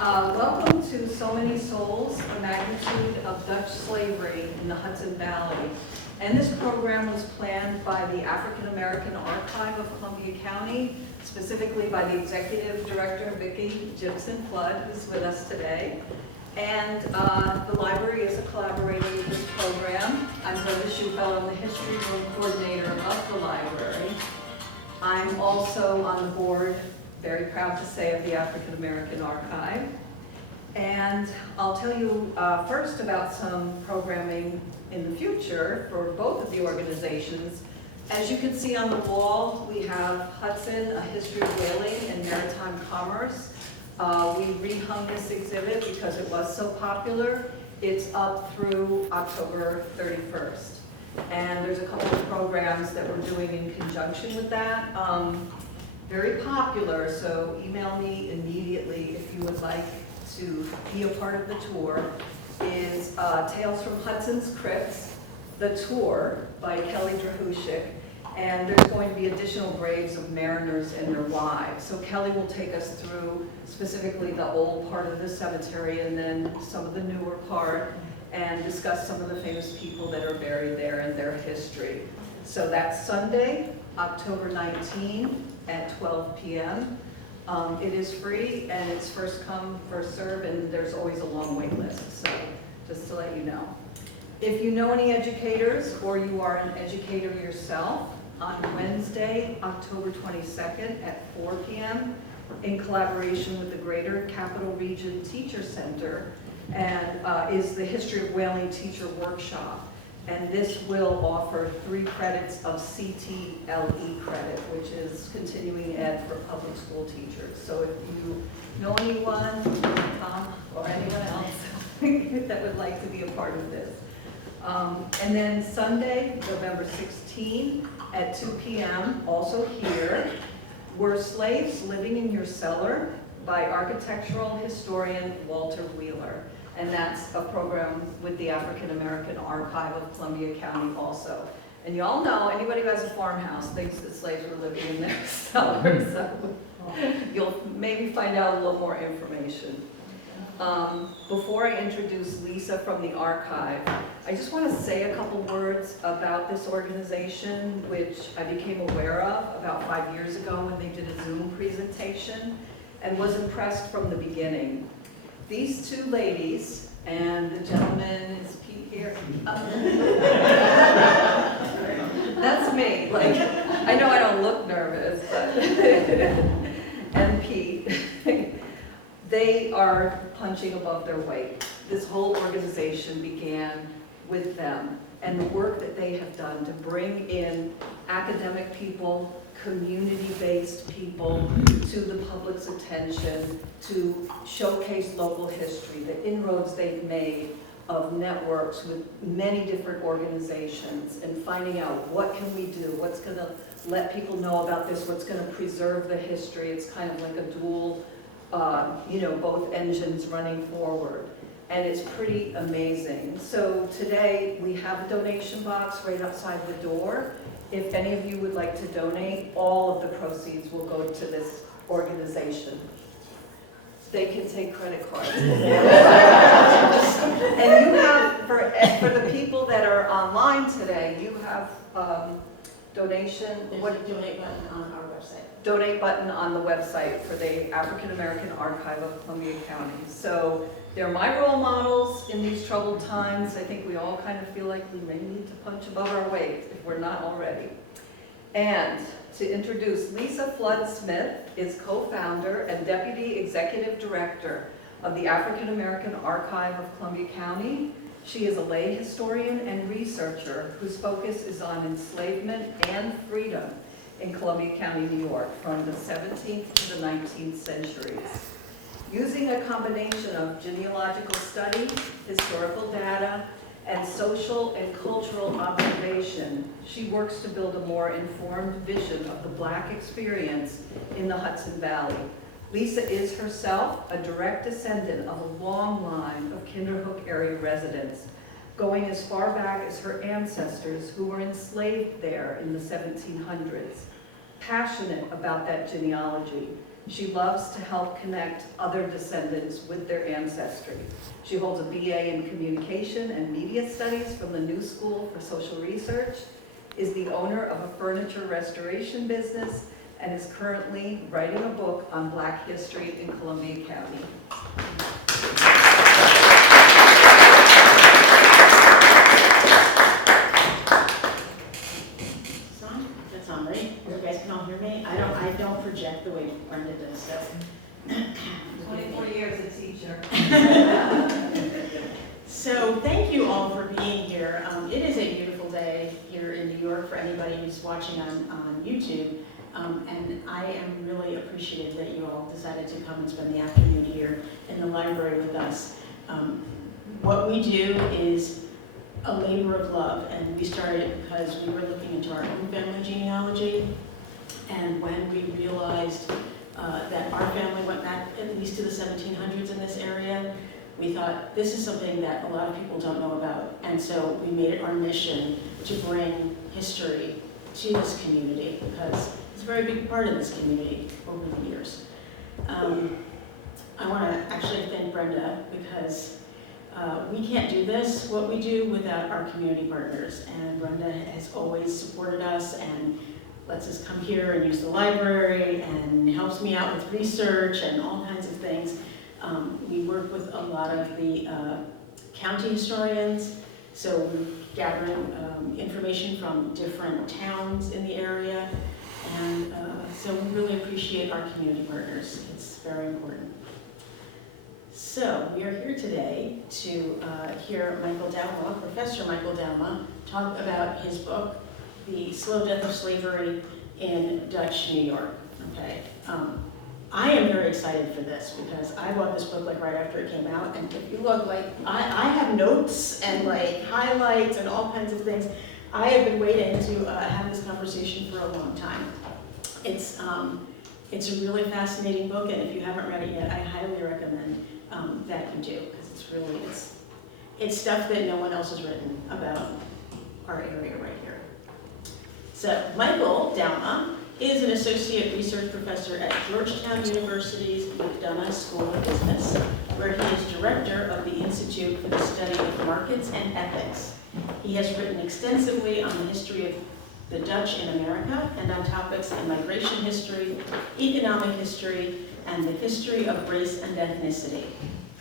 Welcome to So Many Souls, the Magnitude of Dutch Slavery in the Hudson Valley. And this program was planned by the African American Archive of Columbia County, specifically by the Executive Director, Vicki Jimpson-Fludd, who's with us today. And the library is a collaborator with this program. I'm Brenda Schufel, the History Room Coordinator of the library. I'm also on the board, very proud to say, of the African American Archive. And I'll tell you first about some programming in the future for both of the organizations. As you can see on the wall, we have Hudson, A History of Whaling and Maritime Commerce. We rehung this exhibit because it was so popular. It's up through October 31st. And there's a couple of programs that we're doing in conjunction with that. Very popular, so email me immediately if you would like to be a part of the tour, is Tales from Hudson's Crypts, the tour by Kelly Drahushik, and there's going to be additional graves of mariners and their wives. So Kelly will take us through specifically the old part of the cemetery and then some of the newer part and discuss some of the famous people that are buried there and their history. So that's Sunday, October 19 at 12 p.m. It is free and it's first come, first serve, and there's always a long wait list, so just to let you know. If you know any educators or you are an educator yourself, on Wednesday, October 22nd at 4 p.m., in collaboration with the Greater Capital Region Teacher Center, and is the History of Whaling Teacher Workshop. And this will offer 3 credits of CTLE credit, which is continuing ed for public school teachers. So if you know anyone, Tom or anyone else that would like to be a part of this. And then Sunday, November 16 at 2 p.m., also here, Were Slaves Living in Your Cellar by architectural historian Walter Wheeler. And that's a program with the African American Archive of Columbia County also. And you all know, anybody who has a farmhouse thinks that slaves were living in their cellar, so you'll maybe find out a little more information. Before I introduce Lisa from the archive, I just want to say a couple words about this organization, which I became aware of about 5 years ago when they did a Zoom presentation, and was impressed from the beginning. These 2 ladies, and the gentleman is Pete here. That's me. Like, I know I don't look nervous, but and Pete, they are punching above their weight. This whole organization began with them and the work that they have done to bring in academic people, community-based people to the public's attention, to showcase local history, the inroads they've made of networks with many different organizations, and finding out what can we do, what's going to let people know about this, what's going to preserve the history. It's kind of like a dual, both engines running forward. And it's pretty amazing. So today we have a donation box right outside the door. If any of you would like to donate, all of the proceeds will go to this organization. They can take credit cards. And you have, for the people that are online today, you have donation. There's a donate button on our website. Donate button on the website for the African American Archive of Columbia County. So they're my role models in these troubled times. I think we all kind of feel like we may need to punch above our weight if we're not already. And to introduce Lisa Flood Smith is co-founder and deputy executive director of the African American Archive of Columbia County. She is a lay historian and researcher whose focus is on enslavement and freedom in Columbia County, New York, from the 17th to the 19th centuries. Using a combination of genealogical study, historical data, and social and cultural observation, she works to build a more informed vision of the Black experience in the Hudson Valley. Lisa is herself a direct descendant of a long line of Kinderhook area residents, going as far back as her ancestors who were enslaved there in the 1700s. Passionate about that genealogy, She loves to help connect other descendants with their ancestry. She holds a BA in Communication and Media Studies from the New School for Social Research, is the owner of a furniture restoration business, and is currently writing a book on Black history in Columbia County. That's on, right? You guys can all hear me? I don't project the way Brenda does, so. 24 years a teacher. So thank you all for being here. It is a beautiful day here in New York for anybody who's watching on YouTube. And I am really appreciative that you all decided to come and spend the afternoon here in the library with us. What we do is a labor of love, and we started because we were looking into our own family genealogy. And when we realized that our family went back at least to the 1700s in this area, we thought this is something that a lot of people don't know about. And so we made it our mission to bring history to this community because it's a very big part of this community over the years. I want to actually thank Brenda because we can't do this, what we do, without our community partners. And Brenda has always supported us and lets us come here and use the library and helps me out with research and all kinds of things. We work with a lot of the county historians, so we're gathering information from different towns in the area. And so we really appreciate our community partners. It's very important. So we are here today to hear Michael Douma, Professor Michael Douma, talk about his book, The Slow Death of Slavery in Dutch New York. Okay. I am very excited for this because I bought this book like right after it came out, and if you look, like I have notes and like highlights and all kinds of things. I have been waiting to have this conversation for a long time. It's a really fascinating book, and if you haven't read it yet, I highly recommend that you do, because it's stuff that no one else has written about our area right here. So Michael Douma is an associate research professor at Georgetown University's McDonough School of Business, where he is director of the Institute for the Study of Markets and Ethics. He has written extensively on the history of the Dutch in America and on topics in migration history, economic history, and the history of race and ethnicity.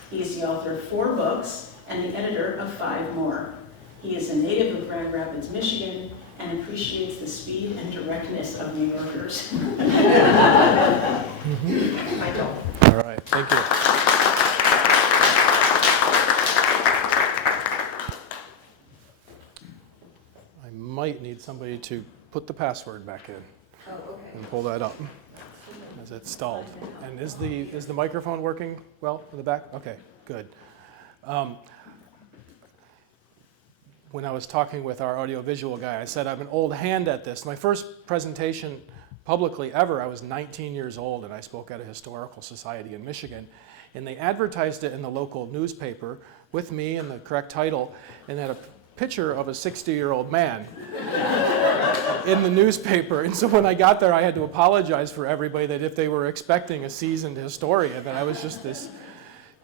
He is the author of 4 books and the editor of 5 more. He is a native of Grand Rapids, Michigan, and appreciates the speed and directness of New Yorkers. Michael. All right, thank you. I might need somebody to put the password back in and pull that up as it's stalled. And is the microphone working well in the back? Okay, good. When I was talking with our audiovisual guy, I said I'm an old hand at this. My first presentation publicly ever, I was 19 years old, and I spoke at a historical society in Michigan. And they advertised it in the local newspaper with me and the correct title, and had a picture of a 60-year-old man in the newspaper. And so when I got there, I had to apologize for everybody that if they were expecting a seasoned historian, that I was just this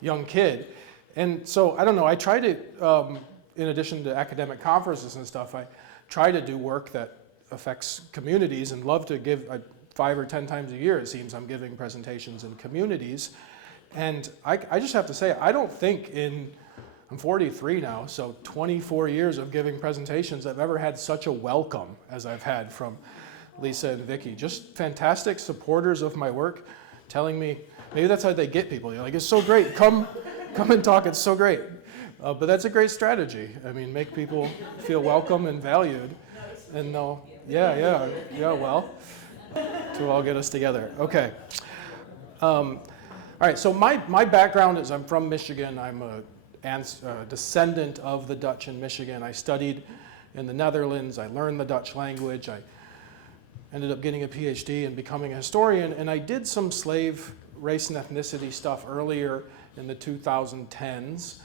young kid. And so, I don't know, I tried to, in addition to academic conferences and stuff, I try to do work that affects communities and love to give 5 or 10 times a year, it seems, I'm giving presentations in communities. And I just have to say, I don't think I'm 43 now, so 24 years of giving presentations, I've ever had such a welcome as I've had from Lisa and Vicki. Just fantastic supporters of my work, telling me, maybe that's how they get people. You're like, it's so great, come and talk, it's so great. But that's a great strategy. I mean, make people feel welcome and valued. And they'll, yeah, well, to all get us together. Okay. All right, so my background is I'm from Michigan. I'm a descendant of the Dutch in Michigan. I studied in the Netherlands. I learned the Dutch language. I ended up getting a PhD and becoming a historian. And I did some slave race and ethnicity stuff earlier in the 2010s.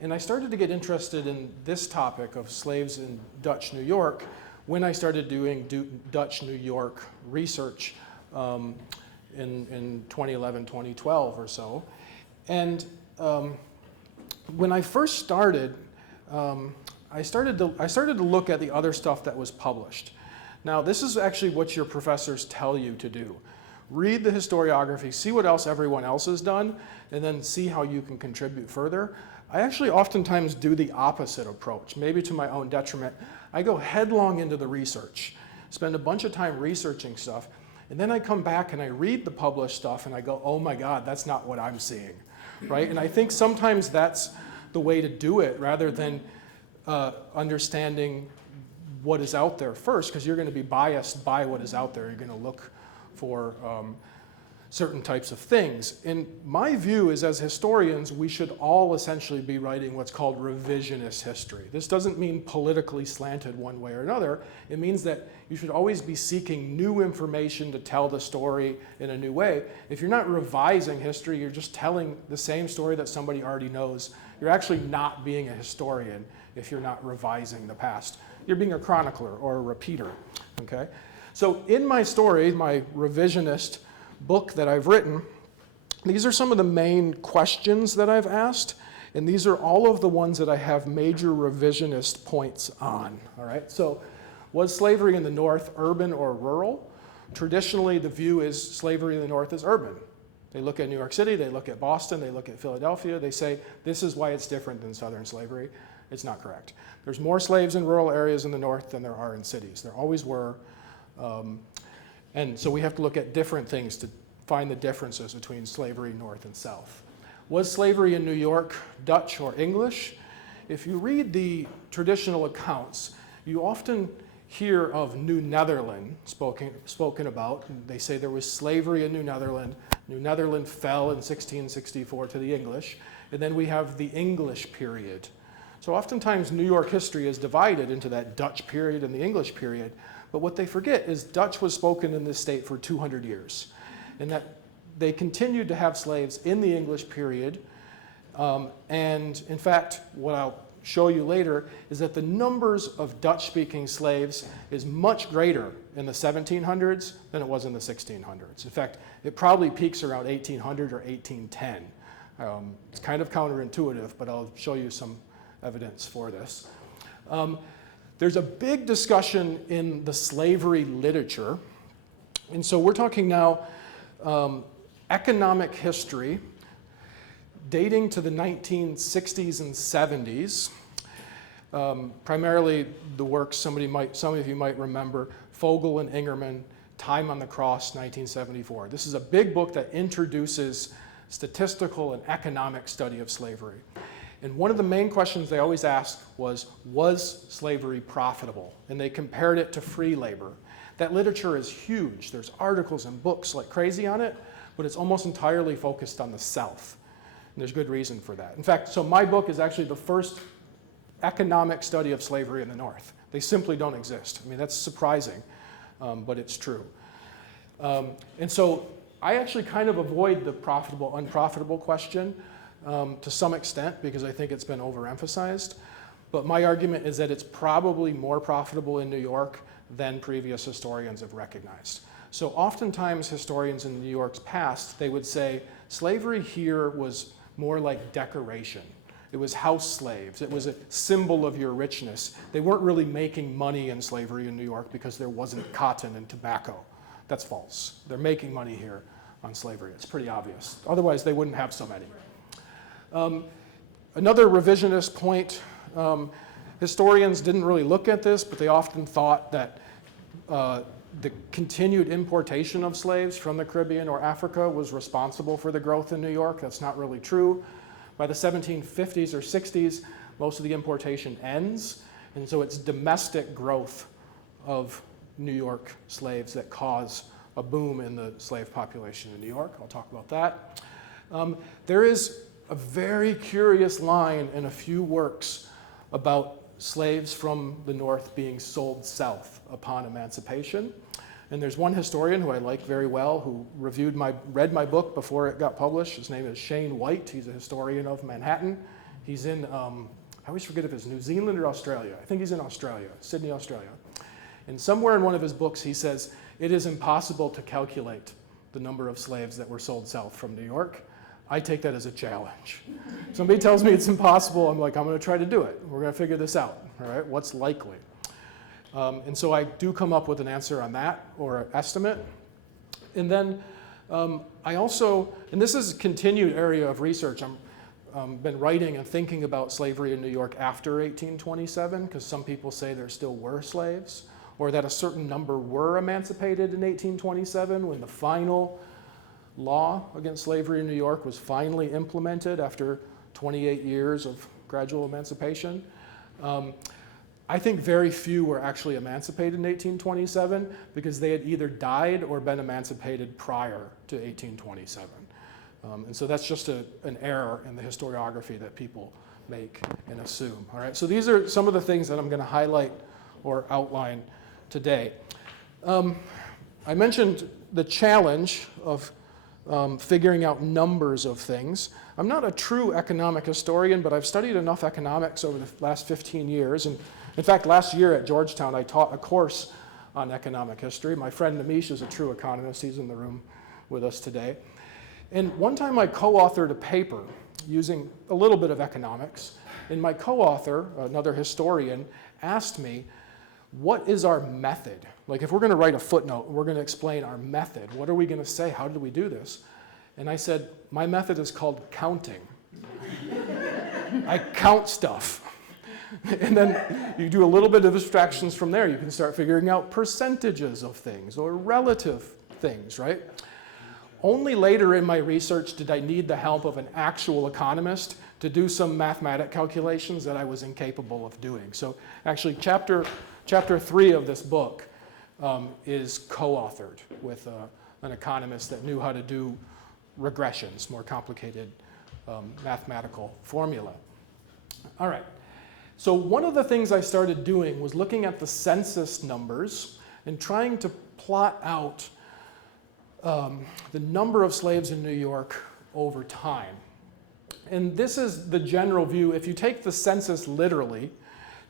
And I started to get interested in this topic of slaves in Dutch New York when I started doing Dutch New York research in 2011, 2012 or so. And when I first started, I started to look at the other stuff that was published. Now, this is actually what your professors tell you to do. Read the historiography, see what else everyone else has done, and then see how you can contribute further. I actually oftentimes do the opposite approach, maybe to my own detriment. I go headlong into the research, spend a bunch of time researching stuff, and then I come back and I read the published stuff and I go, oh my God, that's not what I'm seeing, right? And I think sometimes that's the way to do it rather than understanding what is out there first, because you're going to be biased by what is out there. You're going to look for certain types of things. And my view is, as historians, we should all essentially be writing what's called revisionist history. This doesn't mean politically slanted one way or another. It means that you should always be seeking new information to tell the story in a new way. If you're not revising history, you're just telling the same story that somebody already knows. You're actually not being a historian if you're not revising the past. You're being a chronicler or a repeater, okay? So in my story, my revisionist book that I've written, these are some of the main questions that I've asked, and these are all of the ones that I have major revisionist points on, all right? So was slavery in the North urban or rural? Traditionally, the view is slavery in the North is urban. They look at New York City, they look at Boston, they look at Philadelphia, they say, this is why it's different than Southern slavery. It's not correct. There's more slaves in rural areas in the North than there are in cities. There always were. And so we have to look at different things to find the differences between slavery North and South. Was slavery in New York Dutch or English? If you read the traditional accounts, you often hear of New Netherland spoken about. They say there was slavery in New Netherland. New Netherland fell in 1664 to the English. And then we have the English period. So oftentimes New York history is divided into that Dutch period and the English period. But what they forget is Dutch was spoken in this state for 200 years, and that they continued to have slaves in the English period. And in fact, what I'll show you later is that the numbers of Dutch-speaking slaves is much greater in the 1700s than it was in the 1600s. In fact, it probably peaks around 1800 or 1810. It's kind of counterintuitive, but I'll show you some evidence for this. There's a big discussion in the slavery literature. And so we're talking now economic history dating to the 1960s and 70s. Primarily the works some of you might remember, Fogel and Ingerman, Time on the Cross, 1974. This is a big book that introduces statistical and economic study of slavery. And one of the main questions they always asked was slavery profitable? And they compared it to free labor. That literature is huge. There's articles and books like crazy on it, but it's almost entirely focused on the South. And there's good reason for that. In fact, so my book is actually the first economic study of slavery in the North. They simply don't exist. I mean, that's surprising, but it's true. And so I actually kind of avoid the profitable, unprofitable question to some extent, because I think it's been overemphasized. But my argument is that it's probably more profitable in New York than previous historians have recognized. So oftentimes historians in New York's past, they would say slavery here was more like decoration. It was house slaves. It was a symbol of your richness. They weren't really making money in slavery in New York because there wasn't cotton and tobacco. That's false. They're making money here on slavery. It's pretty obvious. Otherwise, they wouldn't have so many. Another revisionist point, historians didn't really look at this, but they often thought that the continued importation of slaves from the Caribbean or Africa was responsible for the growth in New York. That's not really true. By the 1750s or 60s, most of the importation ends, and so it's domestic growth of New York slaves that cause a boom in the slave population in New York. I'll talk about that. There is a very curious line in a few works about slaves from the North being sold south upon emancipation. And there's one historian who I like very well who read my book before it got published. His name is Shane White. He's a historian of Manhattan. He's in, I always forget if it's New Zealand or Australia. I think he's in Australia, Sydney, Australia. And somewhere in one of his books he says, it is impossible to calculate the number of slaves that were sold south from New York. I take that as a challenge. Somebody tells me it's impossible, I'm like, I'm going to try to do it. We're going to figure this out, all right? What's likely? And so I do come up with an answer on that, or an estimate. And then I also, and this is a continued area of research, I've been writing and thinking about slavery in New York after 1827, because some people say there still were slaves, or that a certain number were emancipated in 1827 when the final law against slavery in New York was finally implemented after 28 years of gradual emancipation. I think very few were actually emancipated in 1827 because they had either died or been emancipated prior to 1827. And so that's just an error in the historiography that people make and assume. All right, so these are some of the things that I'm going to highlight or outline today. I mentioned the challenge of figuring out numbers of things. I'm not a true economic historian, but I've studied enough economics over the last 15 years. And in fact, last year at Georgetown, I taught a course on economic history. My friend Namish is a true economist. He's in the room with us today. And one time I co-authored a paper using a little bit of economics. And my co-author, another historian, asked me, what is our method? Like if we're going to write a footnote, we're going to explain our method. What are we going to say? How did we do this? And I said, my method is called counting. I count stuff. And then you do a little bit of abstractions from there. You can start figuring out percentages of things or relative things, right? Only later in my research did I need the help of an actual economist to do some mathematic calculations that I was incapable of doing. So actually chapter 3 of this book is co-authored with an economist that knew how to do regressions, more complicated mathematical formula. All right. So one of the things I started doing was looking at the census numbers and trying to plot out the number of slaves in New York over time. And this is the general view. If you take the census literally,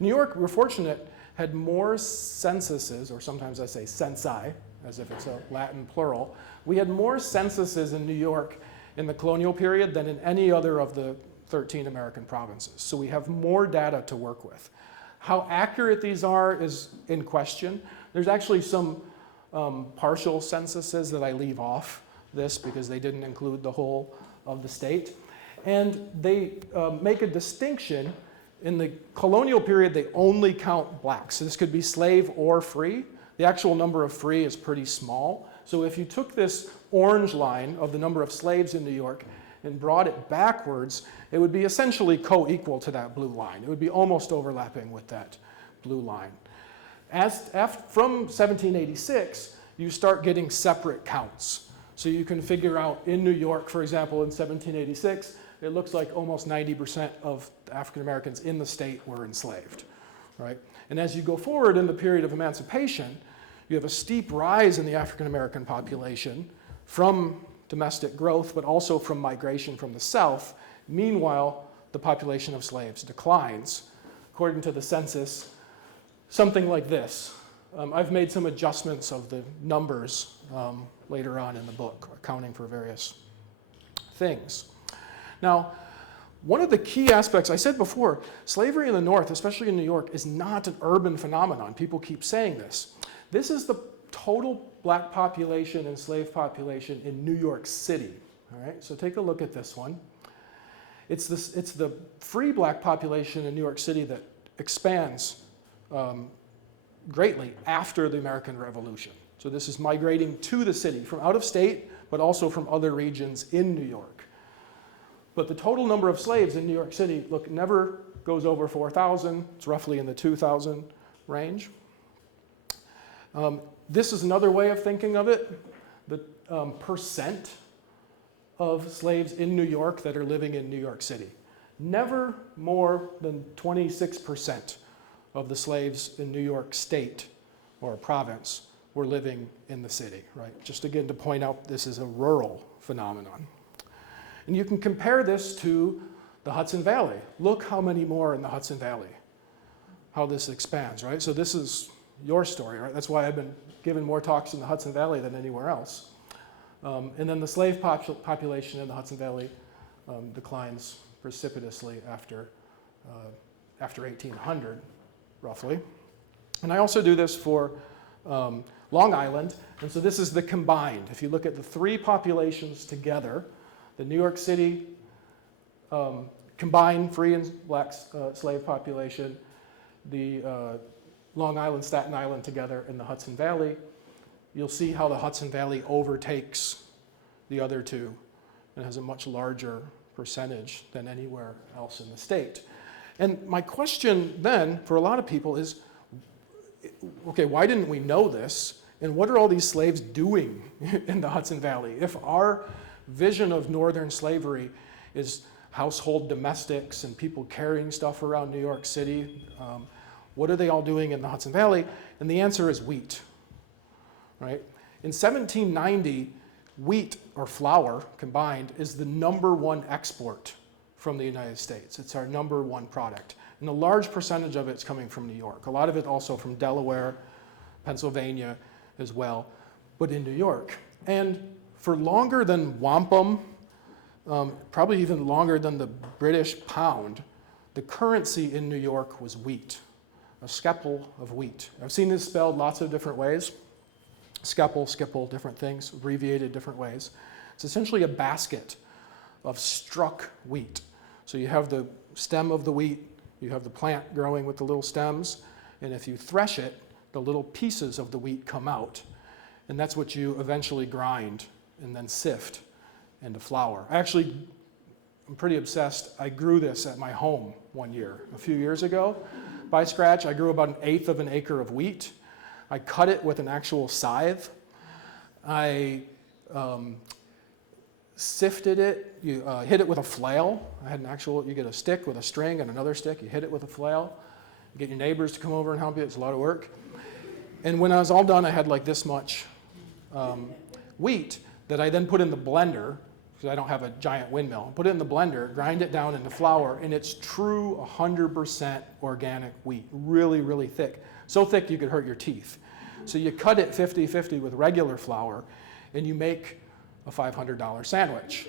New York, we're fortunate, had more censuses, or sometimes I say censi, as if it's a Latin plural. We had more censuses in New York in the colonial period than in any other of the 13 American provinces. So we have more data to work with. How accurate these are is in question. There's actually some partial censuses that I leave off this because they didn't include the whole of the state. And they make a distinction. In the colonial period, they only count blacks. So this could be slave or free. The actual number of free is pretty small. So if you took this orange line of the number of slaves in New York and brought it backwards, it would be essentially co-equal to that blue line. It would be almost overlapping with that blue line. From 1786, you start getting separate counts. So you can figure out in New York, for example, in 1786, it looks like almost 90% of African Americans in the state were enslaved, right? And as you go forward in the period of emancipation, you have a steep rise in the African American population from domestic growth, but also from migration from the South. Meanwhile, the population of slaves declines. According to the census, something like this. I've made some adjustments of the numbers later on in the book, accounting for various things. Now, one of the key aspects, I said before, slavery in the North, especially in New York, is not an urban phenomenon. People keep saying this. This is the total black population and slave population in New York City. All right, so take a look at this one. It's the free black population in New York City that expands greatly after the American Revolution. So this is migrating to the city from out of state, but also from other regions in New York. But the total number of slaves in New York City, look, never goes over 4,000. It's roughly in the 2,000 range. This is another way of thinking of it. The percent of slaves in New York that are living in New York City. Never more than 26% of the slaves in New York State or province were living in the city, right? Just again to point out this is a rural phenomenon. And you can compare this to the Hudson Valley. Look how many more in the Hudson Valley, how this expands, right? So this is your story, right? That's why I've been giving more talks in the Hudson Valley than anywhere else. And then the slave population in the Hudson Valley declines precipitously after 1800, roughly. And I also do this for Long Island, and so this is the combined. If you look at the three populations together, the New York City combined free and black slave population, the Long Island, Staten Island together, and the Hudson Valley, you'll see how the Hudson Valley overtakes the other two and has a much larger percentage than anywhere else in the state. And my question then for a lot of people is, okay, why didn't we know this? And what are all these slaves doing in the Hudson Valley? If our vision of northern slavery is household domestics and people carrying stuff around New York City, what are they all doing in the Hudson Valley? And the answer is wheat, right? In 1790, wheat or flour combined is the #1 export from the United States. It's our #1 product. And a large percentage of it's coming from New York. A lot of it also from Delaware, Pennsylvania as well, but in New York. And for longer than wampum, probably even longer than the British pound, the currency in New York was wheat, a skeppel of wheat. I've seen this spelled lots of different ways. Skeppel, skipple, different things, abbreviated different ways. It's essentially a basket of struck wheat. So you have the stem of the wheat, you have the plant growing with the little stems, and if you thresh it, the little pieces of the wheat come out. And that's what you eventually grind and then sift into flour. I'm pretty obsessed. I grew this at my home one year, a few years ago. By scratch, I grew about 1/8 of an acre of wheat. I cut it with an actual scythe. I sifted it. You hit it with a flail. I had you get a stick with a string and another stick. You hit it with a flail. You get your neighbors to come over and help you. It's a lot of work. And when I was all done, I had like this much wheat that I then put in the blender, because I don't have a giant windmill. Put it in the blender, grind it down into flour, and it's true 100% organic wheat. Really, really thick. So thick you could hurt your teeth. So you cut it 50-50 with regular flour, and you make a $500 sandwich,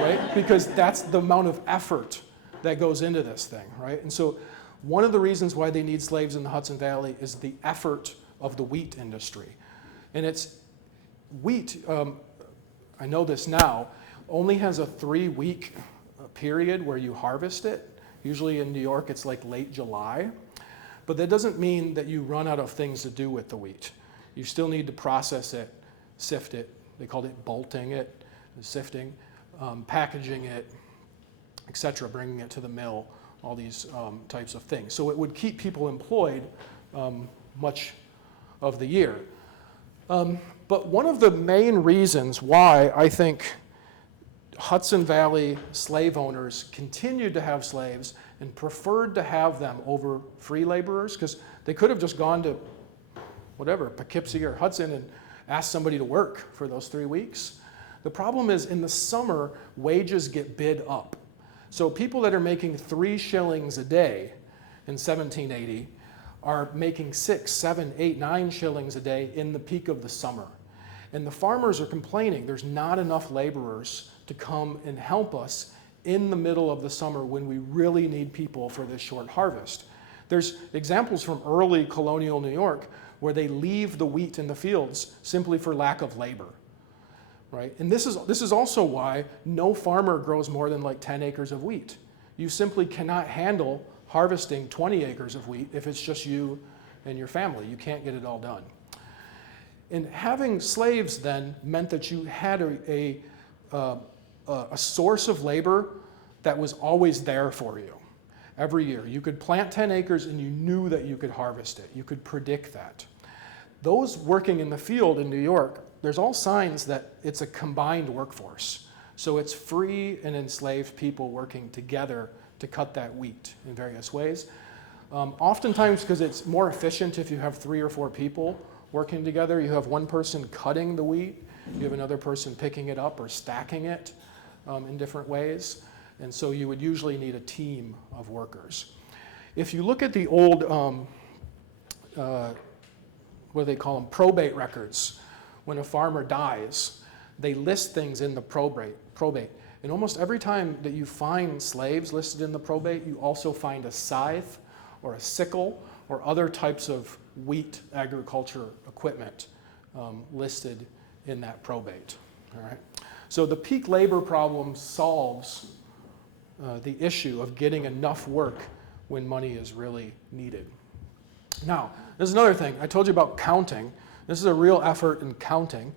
right? Because that's the amount of effort that goes into this thing, right? And so one of the reasons why they need slaves in the Hudson Valley is the effort of the wheat industry. And it's wheat, I know this now, only has a 3-week period where you harvest it. Usually in New York, it's like late July. But that doesn't mean that you run out of things to do with the wheat. You still need to process it, sift it. They called it bolting it, sifting, packaging it, etc., bringing it to the mill, all these types of things. So it would keep people employed much of the year. But one of the main reasons why I think Hudson Valley slave owners continued to have slaves and preferred to have them over free laborers, because they could have just gone to whatever, Poughkeepsie or Hudson, and asked somebody to work for those 3 weeks. The problem is in the summer, wages get bid up. So people that are making 3 shillings a day in 1780 are making 6, 7, 8, 9 shillings a day in the peak of the summer. And the farmers are complaining there's not enough laborers to come and help us in the middle of the summer when we really need people for this short harvest. There's examples from early colonial New York where they leave the wheat in the fields simply for lack of labor, right? And this is also why no farmer grows more than like 10 acres of wheat. You simply cannot handle harvesting 20 acres of wheat if it's just you and your family. You can't get it all done. And having slaves then meant that you had a source of labor that was always there for you every year. You could plant 10 acres and you knew that you could harvest it. You could predict that. Those working in the field in New York, there's all signs that it's a combined workforce. So it's free and enslaved people working together to cut that wheat in various ways. Oftentimes, because it's more efficient if you have 3 or 4 people working together, you have one person cutting the wheat, you have another person picking it up or stacking it in different ways. And so you would usually need a team of workers. If you look at the old, what do they call them, probate records, when a farmer dies, they list things in the probate. And almost every time that you find slaves listed in the probate, you also find a scythe or a sickle or other types of wheat agriculture equipment listed in that probate. All right? So the peak labor problem solves the issue of getting enough work when money is really needed. Now, there's another thing. I told you about counting. This is a real effort in counting.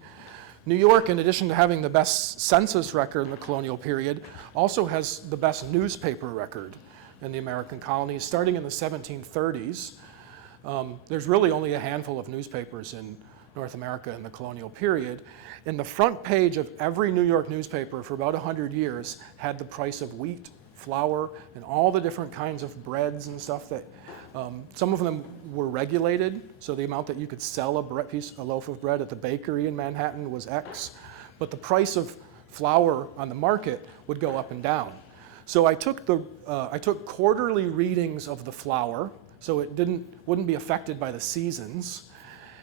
New York, in addition to having the best census record in the colonial period, also has the best newspaper record in the American colonies. Starting in the 1730s, there's really only a handful of newspapers in North America in the colonial period. And the front page of every New York newspaper for about 100 years had the price of wheat, flour, and all the different kinds of breads and stuff that some of them were regulated, so the amount that you could sell a loaf of bread at the bakery in Manhattan was X, but the price of flour on the market would go up and down. So I took quarterly readings of the flour, so it wouldn't be affected by the seasons,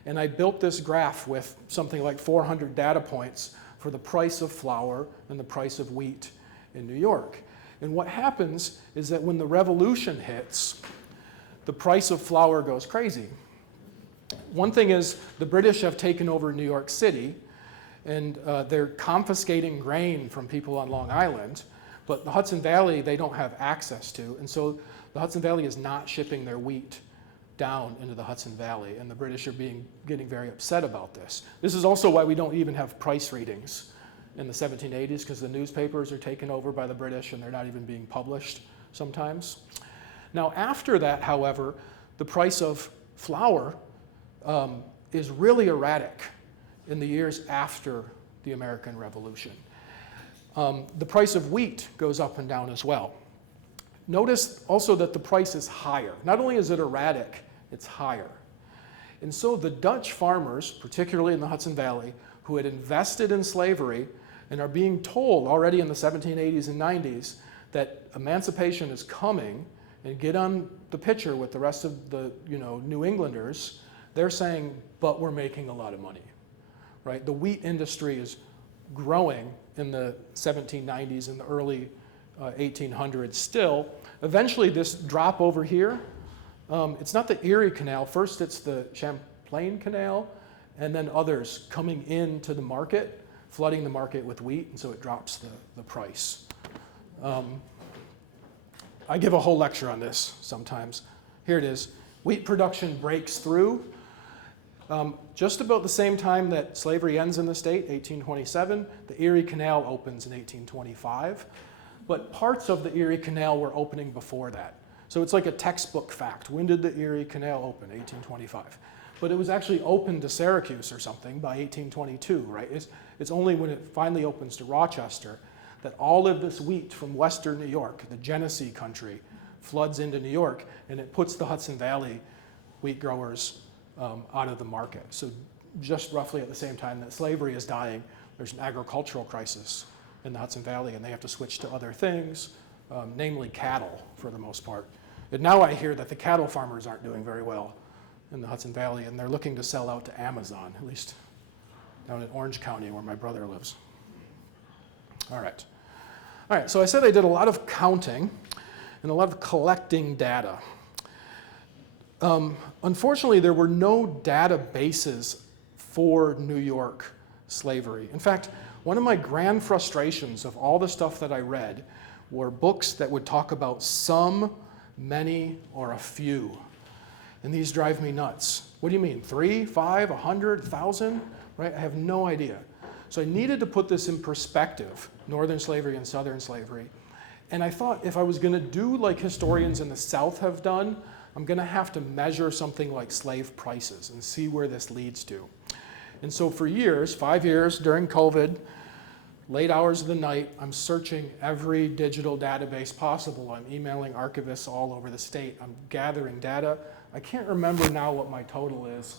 and I built this graph with something like 400 data points for the price of flour and the price of wheat in New York. And what happens is that when the revolution hits, the price of flour goes crazy. One thing is the British have taken over New York City, and they're confiscating grain from people on Long Island, but the Hudson Valley they don't have access to, and so the Hudson Valley is not shipping their wheat down into the Hudson Valley, and the British are getting very upset about this. This is also why we don't even have price readings in the 1780s, because the newspapers are taken over by the British and they're not even being published sometimes. Now after that, however, the price of flour is really erratic in the years after the American Revolution. The price of wheat goes up and down as well. Notice also that the price is higher. Not only is it erratic, it's higher. And so the Dutch farmers, particularly in the Hudson Valley, who had invested in slavery and are being told already in the 1780s and 90s that emancipation is coming and get on the picture with the rest of the New Englanders, they're saying, but we're making a lot of money, right? The wheat industry is growing in the 1790s and the early 1800s still. Eventually this drop over here, it's not the Erie Canal. First it's the Champlain Canal, and then others coming into the market, flooding the market with wheat, and so it drops the price. I give a whole lecture on this sometimes. Here it is. Wheat production breaks through. Just about the same time that slavery ends in the state, 1827, the Erie Canal opens in 1825. But parts of the Erie Canal were opening before that. So it's like a textbook fact. When did the Erie Canal open? 1825. But it was actually open to Syracuse or something by 1822, right? It's only when it finally opens to Rochester that all of this wheat from western New York, the Genesee country, floods into New York, and it puts the Hudson Valley wheat growers out of the market. So just roughly at the same time that slavery is dying, there's an agricultural crisis in the Hudson Valley, and they have to switch to other things, namely cattle for the most part. And now I hear that the cattle farmers aren't doing very well in the Hudson Valley, and they're looking to sell out to Amazon, at least down in Orange County where my brother lives. All right, so I said I did a lot of counting and a lot of collecting data. Unfortunately, there were no databases for New York slavery. In fact, one of my grand frustrations of all the stuff that I read were books that would talk about some, many, or a few. And these drive me nuts. What do you mean, 3, 5, 100, 1,000? Right? I have no idea. So I needed to put this in perspective, Northern slavery and Southern slavery. And I thought if I was going to do like historians in the South have done, I'm going to have to measure something like slave prices and see where this leads to. And so for years, 5 years during COVID, late hours of the night, I'm searching every digital database possible. I'm emailing archivists all over the state. I'm gathering data. I can't remember now what my total is.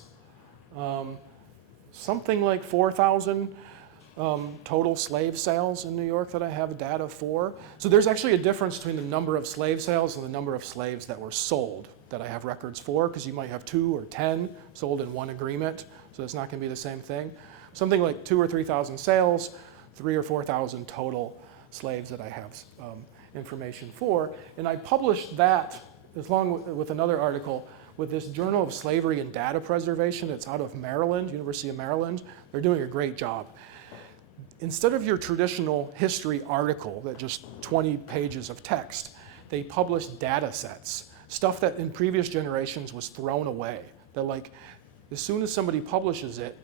Something like 4,000 total slave sales in New York that I have data for. So there's actually a difference between the number of slave sales and the number of slaves that were sold that I have records for, because you might have 2 or 10 sold in one agreement, so it's not going to be the same thing. something like 2,000 or 3,000 sales, 3,000 or 4,000 total slaves that I have information for. And I published that along with another article with this Journal of Slavery and Data Preservation. It's out of Maryland, University of Maryland. They're doing a great job. Instead of your traditional history article that just 20 pages of text, they publish data sets, stuff that in previous generations was thrown away. They're like, as soon as somebody publishes it,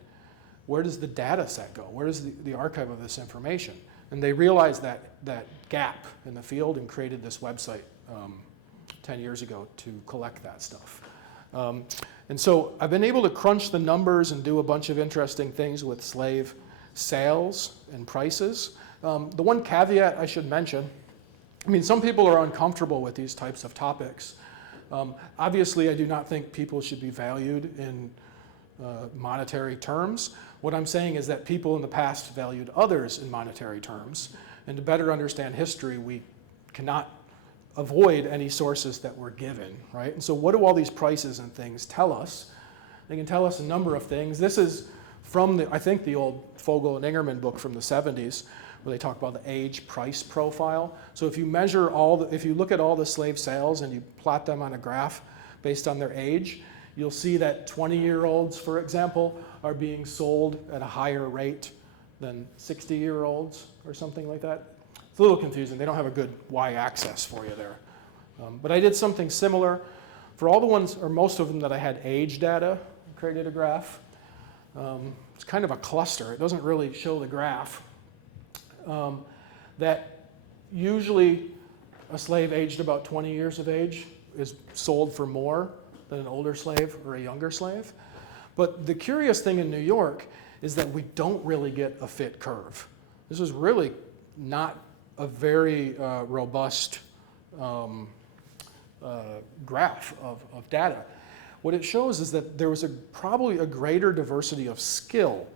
where does the data set go? Where does the archive of this information? And they realized that gap in the field and created this website 10 years ago to collect that stuff. And so I've been able to crunch the numbers and do a bunch of interesting things with slave sales and prices. The one caveat I should mention, I mean, some people are uncomfortable with these types of topics. Obviously, I do not think people should be valued in monetary terms. What I'm saying is that people in the past valued others in monetary terms. And to better understand history, we cannot avoid any sources that were given, right? And so what do all these prices and things tell us? They can tell us a number of things. This is from, I think, the old Fogel and Ingerman book from the 70s, where they talk about the age price profile. So if you measure if you look at all the slave sales and you plot them on a graph based on their age, you'll see that 20-year-olds, for example, are being sold at a higher rate than 60-year-olds or something like that. It's a little confusing. They don't have a good y-axis for you there. But I did something similar. For all the ones, or most of them that I had age data, I created a graph. It's kind of a cluster. It doesn't really show the graph. That usually a slave aged about 20 years of age is sold for more than an older slave or a younger slave. But the curious thing in New York is that we don't really get a fit curve. This is really not a very robust graph of data. What it shows is that there was probably a greater diversity of skill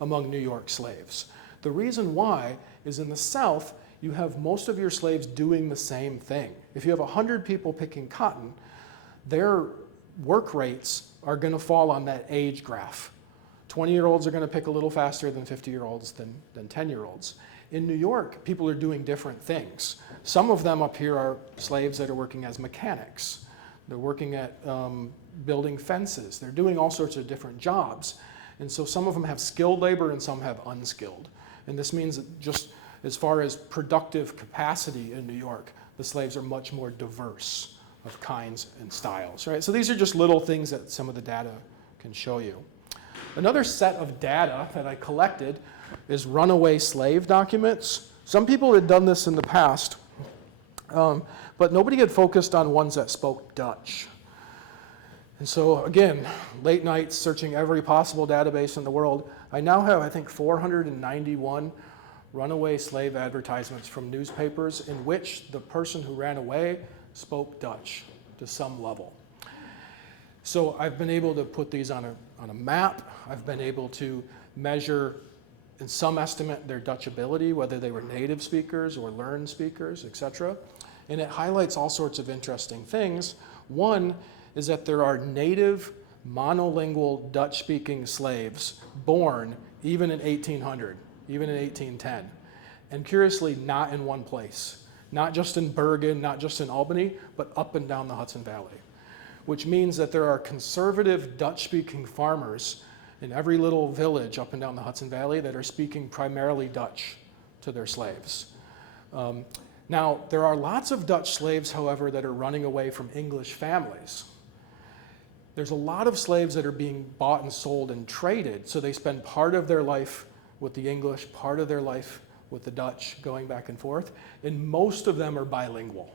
among New York slaves. The reason why is in the South, you have most of your slaves doing the same thing. If you have 100 people picking cotton, their work rates are going to fall on that age graph. 20-year-olds are going to pick a little faster than 50-year-olds than 10-year-olds. In New York, people are doing different things. Some of them up here are slaves that are working as mechanics. They're working at building fences. They're doing all sorts of different jobs. And so some of them have skilled labor and some have unskilled. And this means that just as far as productive capacity in New York, the slaves are much more diverse of kinds and styles, right? So these are just little things that some of the data can show you. Another set of data that I collected is runaway slave documents. Some people had done this in the past, but nobody had focused on ones that spoke Dutch. And so again, late nights searching every possible database in the world, I now have, I think, 491 runaway slave advertisements from newspapers in which the person who ran away spoke Dutch to some level. So I've been able to put these on a map. I've been able to measure, in some estimate, their Dutch ability, whether they were native speakers or learned speakers, etc. And it highlights all sorts of interesting things. One is that there are native monolingual Dutch-speaking slaves born even in 1800, even in 1810. And curiously, not in one place. Not just in Bergen, not just in Albany, but up and down the Hudson Valley. Which means that there are conservative Dutch-speaking farmers in every little village up and down the Hudson Valley that are speaking primarily Dutch to their slaves. Now, there are lots of Dutch slaves, however, that are running away from English families. There's a lot of slaves that are being bought and sold and traded, so they spend part of their life with the English, part of their life with the Dutch, going back and forth, and most of them are bilingual.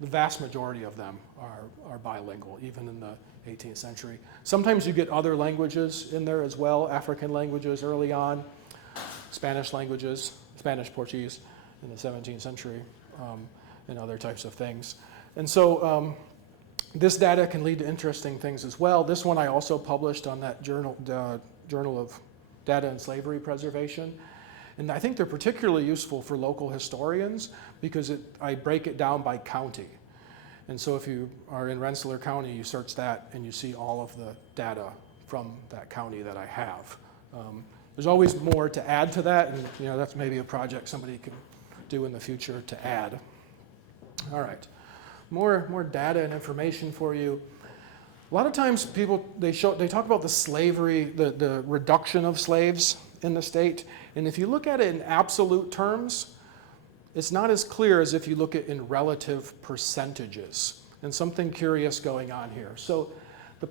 The vast majority of them are bilingual, even in the 18th century. Sometimes you get other languages in there as well, African languages early on, Spanish languages, Spanish, Portuguese in the 17th century, and other types of things. And so this data can lead to interesting things as well. This one I also published on that journal, Journal of Data and Slavery Preservation. And I think they're particularly useful for local historians because I break it down by county. And so if you are in Rensselaer County, you search that and you see all of the data from that county that I have. there's always more to add to that, and that's maybe a project somebody can do in the future to add. All right, more data and information for you. A lot of times people, they talk about the slavery, the reduction of slaves in the state, and if you look at it in absolute terms, it's not as clear as if you look at it in relative percentages, and something curious going on here. So the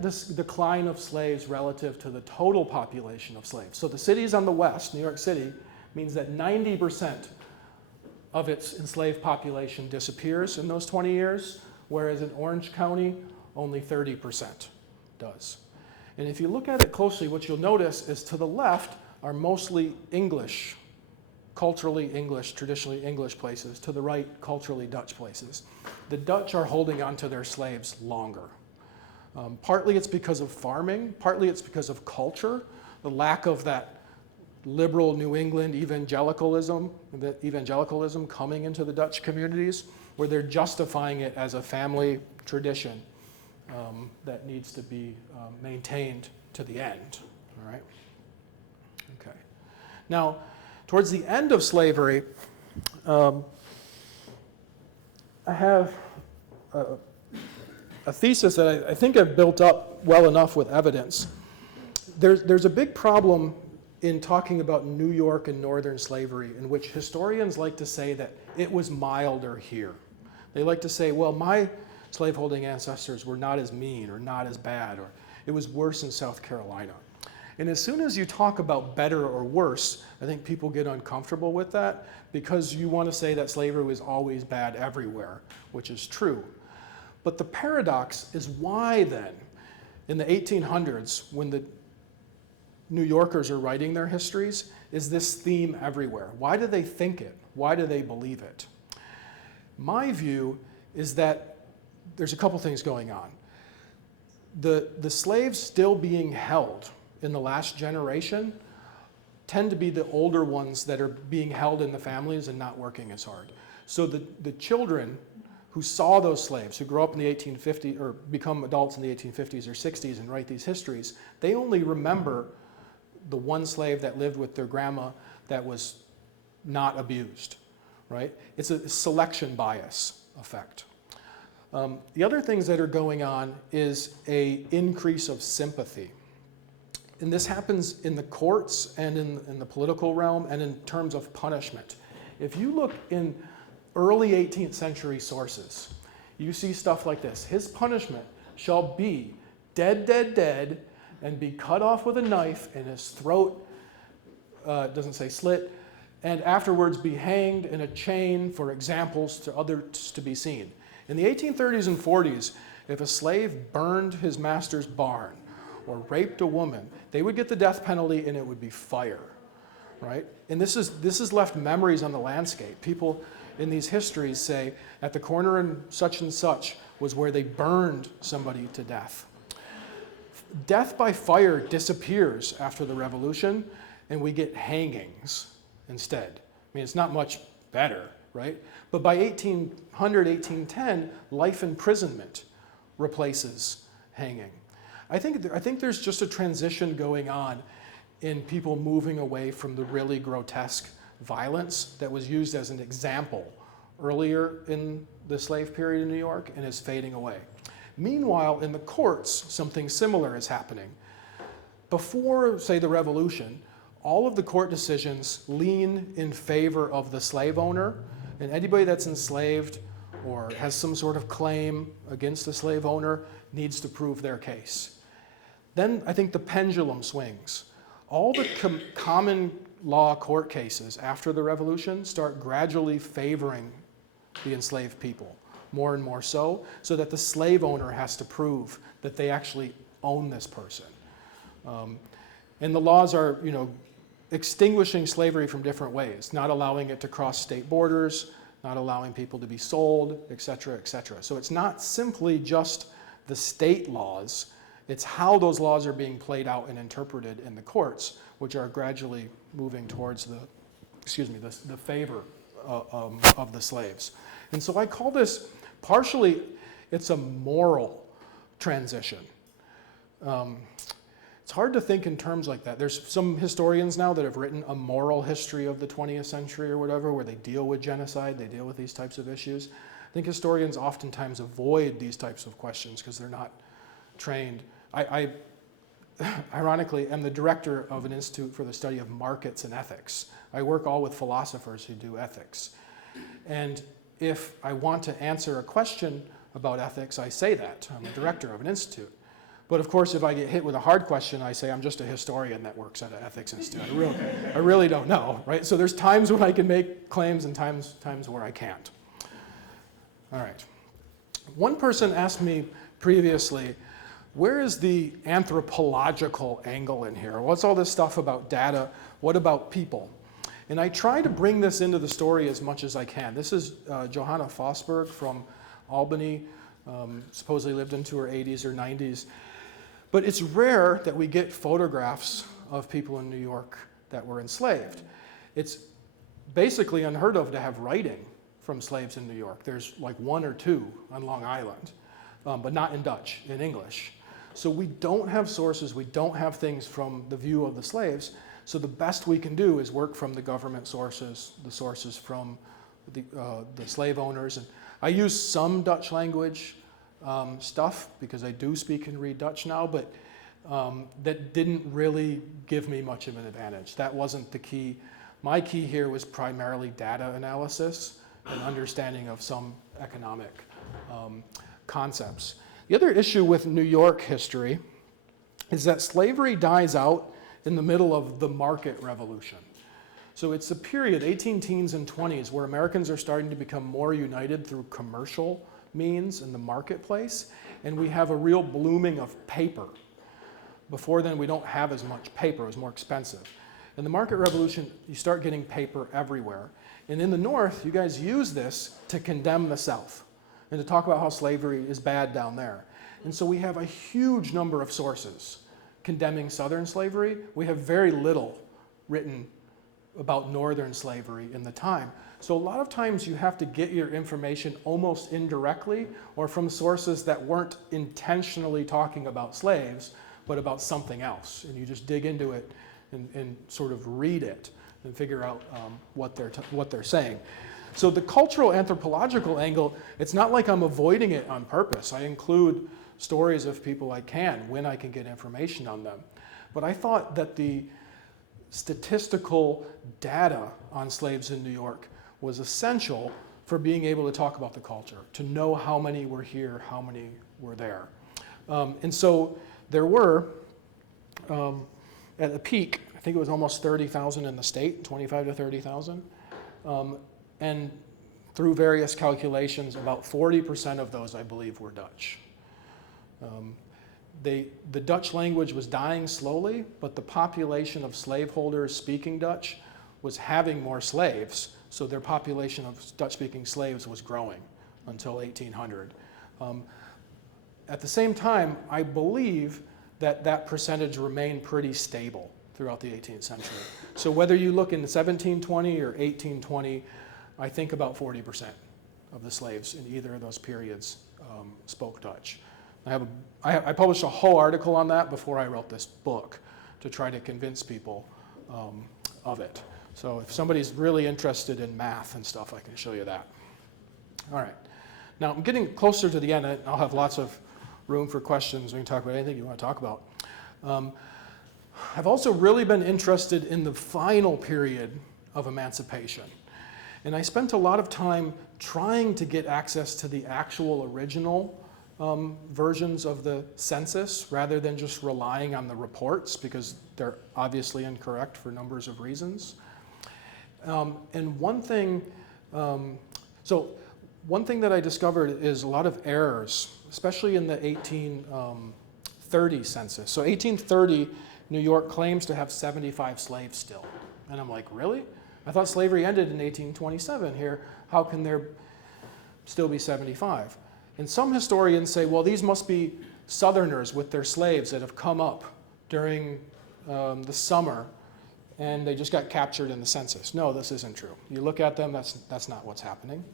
this decline of slaves relative to the total population of slaves. So the cities on the west, New York City, means that 90% of its enslaved population disappears in those 20 years, whereas in Orange County, only 30% does. And if you look at it closely, what you'll notice is to the left are mostly English, culturally English, traditionally English places. To the right, culturally Dutch places. The Dutch are holding on to their slaves longer. Partly it's because of farming, partly it's because of culture, the lack of that liberal New England evangelicalism coming into the Dutch communities, where they're justifying it as a family tradition that needs to be maintained to the end. All right. Okay. Now, towards the end of slavery, I have a thesis that I think I've built up well enough with evidence. There's a big problem in talking about New York and northern slavery, in which historians like to say that it was milder here. They like to say, well, my slaveholding ancestors were not as mean or not as bad, or it was worse in South Carolina. And as soon as you talk about better or worse, I think people get uncomfortable with that, because you want to say that slavery was always bad everywhere, which is true. But the paradox is, why then, in the 1800s, when the New Yorkers are writing their histories, is this theme everywhere? Why do they think it? Why do they believe it? My view is that there's a couple things going on. The slaves still being held in the last generation tend to be the older ones that are being held in the families and not working as hard. So the children who saw those slaves, who grow up in the 1850s or become adults in the 1850s or 60s and write these histories, they only remember the one slave that lived with their grandma that was not abused, right? It's a selection bias effect. The other things that are going on is an increase of sympathy. And this happens in the courts and in the political realm and in terms of punishment. If you look in early 18th century sources, you see stuff like this. His punishment shall be dead, dead, dead, and be cut off with a knife, and his throat, doesn't say slit, and afterwards be hanged in a chain for examples to others to be seen. In the 1830s and 40s, if a slave burned his master's barn or raped a woman, they would get the death penalty, and it would be fire, right? And this has left memories on the landscape. People in these histories say, at the corner and such was where they burned somebody to death. Death by fire disappears after the Revolution, and we get hangings instead. I mean, it's not much better, right? But by 1800, 1810, life imprisonment replaces hanging. I think there's just a transition going on in people moving away from the really grotesque violence that was used as an example earlier in the slave period in New York and is fading away. Meanwhile, in the courts, something similar is happening. Before, say, the Revolution, all of the court decisions lean in favor of the slave owner, and anybody that's enslaved or has some sort of claim against the slave owner needs to prove their case. Then I think the pendulum swings. All the common law court cases after the Revolution start gradually favoring the enslaved people, more and more so that the slave owner has to prove that they actually own this person. And the laws are, extinguishing slavery from different ways, not allowing it to cross state borders, not allowing people to be sold, et cetera, et cetera. So it's not simply just the state laws, it's how those laws are being played out and interpreted in the courts, which are gradually moving towards the favor of the slaves. And so I call this, partially, it's a moral transition. it's hard to think in terms like that. There's some historians now that have written a moral history of the 20th century or whatever, where they deal with genocide, they deal with these types of issues. I think historians oftentimes avoid these types of questions because they're not trained. I ironically am the director of an institute for the study of markets and ethics. I work all with philosophers who do ethics. And if I want to answer a question about ethics, I say that. I'm the director of an institute. But of course, if I get hit with a hard question, I say I'm just a historian that works at an ethics institute. I really don't know, right? So there's times when I can make claims and times where I can't. All right. One person asked me previously, where is the anthropological angle in here? What's all this stuff about data? What about people? And I try to bring this into the story as much as I can. This is Johanna Fosberg from Albany, supposedly lived into her 80s or 90s. But it's rare that we get photographs of people in New York that were enslaved. It's basically unheard of to have writing from slaves in New York. There's like one or two on Long Island, but not in Dutch, in English. So we don't have sources, we don't have things from the view of the slaves. So the best we can do is work from the government sources, the sources from the slave owners. And I use some Dutch language stuff because I do speak and read Dutch now, but that didn't really give me much of an advantage. That wasn't the key. My key here was primarily data analysis and understanding of some economic concepts. The other issue with New York history is that slavery dies out in the middle of the market revolution. So it's a period, 18 teens and 20s, where Americans are starting to become more united through commercial means in the marketplace, and we have a real blooming of paper. Before then, we don't have as much paper, it was more expensive. In the market revolution, you start getting paper everywhere. And in the North, you guys use this to condemn the South and to talk about how slavery is bad down there. And so we have a huge number of sources condemning Southern slavery. We have very little written about Northern slavery in the time. So a lot of times you have to get your information almost indirectly or from sources that weren't intentionally talking about slaves, but about something else. And you just dig into it and sort of read it and figure out what they're saying. So the cultural anthropological angle, it's not like I'm avoiding it on purpose. I include stories of people I can when I can get information on them. But I thought that the statistical data on slaves in New York was essential for being able to talk about the culture, to know how many were here, how many were there. And so there were, at the peak, I think it was almost 30,000 in the state, 25 to 30,000. And through various calculations, about 40% of those, I believe, were Dutch. The Dutch language was dying slowly, but the population of slaveholders speaking Dutch was having more slaves, so their population of Dutch-speaking slaves was growing until 1800. At the same time, I believe that that percentage remained pretty stable throughout the 18th century. So whether you look in 1720 or 1820, I think about 40% of the slaves in either of those periods spoke Dutch. I published a whole article on that before I wrote this book to try to convince people of it. So if somebody's really interested in math and stuff, I can show you that. All right. Now I'm getting closer to the end. I'll have lots of room for questions. We can talk about anything you want to talk about. I've also really been interested in the final period of emancipation. And I spent a lot of time trying to get access to the actual original versions of the census rather than just relying on the reports because they're obviously incorrect for numbers of reasons. And one thing that I discovered is a lot of errors, especially in the 1830 census. So 1830, New York claims to have 75 slaves still. And I'm like, really? I thought slavery ended in 1827 here. How can there still be 75? And some historians say, well, these must be Southerners with their slaves that have come up during the summer and they just got captured in the census. No, this isn't true. You look at them, that's not what's happening.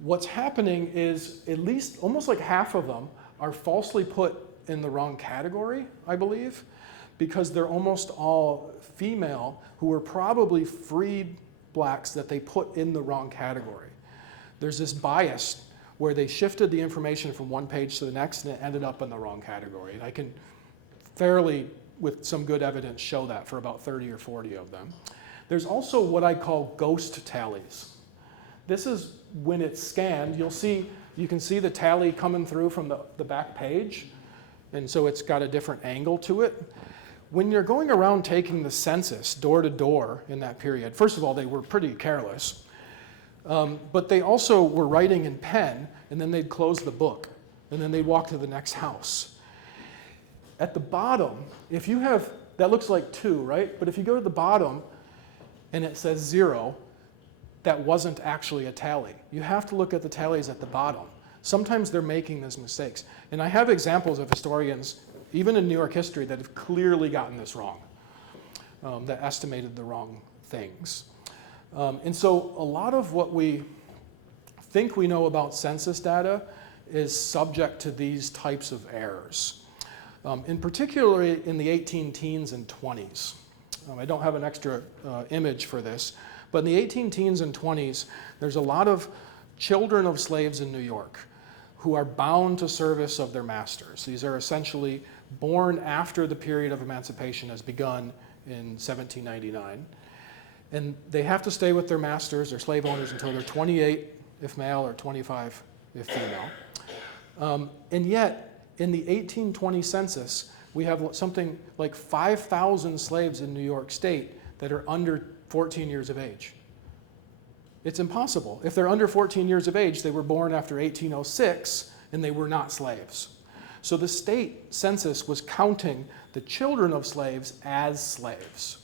What's happening is at least almost like half of them are falsely put in the wrong category, I believe, because they're almost all female who were probably freed blacks that they put in the wrong category. There's this bias where they shifted the information from one page to the next and it ended up in the wrong category. And I can fairly, with some good evidence, show that for about 30 or 40 of them. There's also what I call ghost tallies. This is when it's scanned, you can see the tally coming through from the back page, and so it's got a different angle to it. When you're going around taking the census door to door in that period, first of all, they were pretty careless, but they also were writing in pen, and then they'd close the book, and then they'd walk to the next house. At the bottom, if you have, that looks like 2, right? But if you go to the bottom and it says 0, that wasn't actually a tally. You have to look at the tallies at the bottom. Sometimes they're making these mistakes. And I have examples of historians, even in New York history, that have clearly gotten this wrong, that estimated the wrong things. And so a lot of what we think we know about census data is subject to these types of errors. In particularly in the 18 teens and 20s. I don't have an extra image for this, but in the 18 teens and 20s, there's a lot of children of slaves in New York who are bound to service of their masters. These are essentially born after the period of emancipation has begun in 1799. And they have to stay with their masters, their slave owners, until they're 28 if male or 25 if female. And yet, in the 1820 census, we have something like 5,000 slaves in New York State that are under 14 years of age. It's impossible. If they're under 14 years of age, they were born after 1806 and they were not slaves. So the state census was counting the children of slaves as slaves.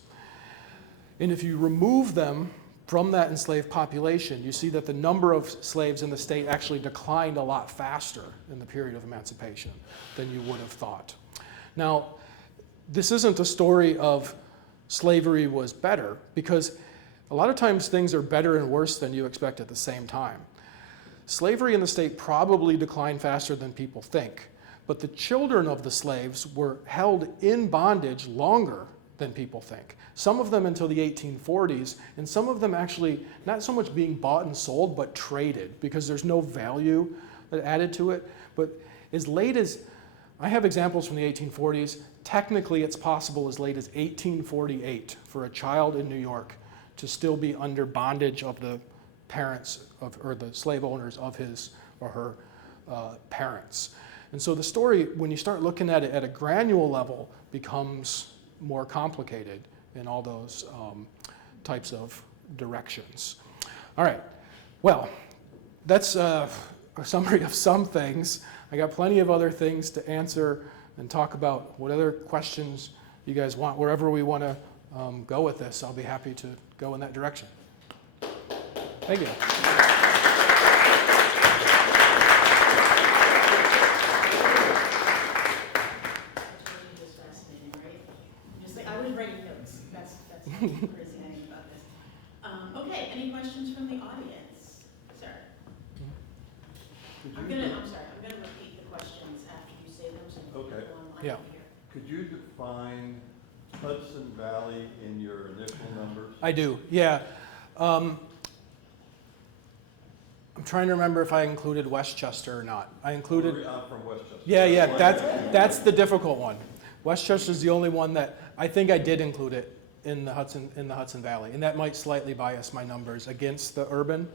And if you remove them from that enslaved population, you see that the number of slaves in the state actually declined a lot faster in the period of emancipation than you would have thought. Now, this isn't a story of slavery was better, because a lot of times things are better and worse than you expect at the same time. Slavery in the state probably declined faster than people think, but the children of the slaves were held in bondage longer than people think. Some of them until the 1840s, and some of them actually not so much being bought and sold, but traded, because there's no value added to it. But as late as, I have examples from the 1840s, technically it's possible as late as 1848 for a child in New York to still be under bondage of the parents of, or the slave owners of his or her parents. And so the story, when you start looking at it at a granular level, becomes more complicated in all those types of directions. All right, well, that's a summary of some things. I got plenty of other things to answer and talk about. What other questions you guys want, wherever we want to go with this, I'll be happy to go in that direction. Thank you. Crazy about this. Okay, any questions from the audience? Sir? I'm gonna repeat the questions after you say them, so Okay. people online Yeah. can hear. Could you define Hudson Valley in your initial numbers? I do, yeah. I'm trying to remember if I included Westchester or not. I included. I'm from Westchester. Yeah, that's the difficult one. Westchester's the only one that I think I did include it in the Hudson Valley, and that might slightly bias my numbers against the urban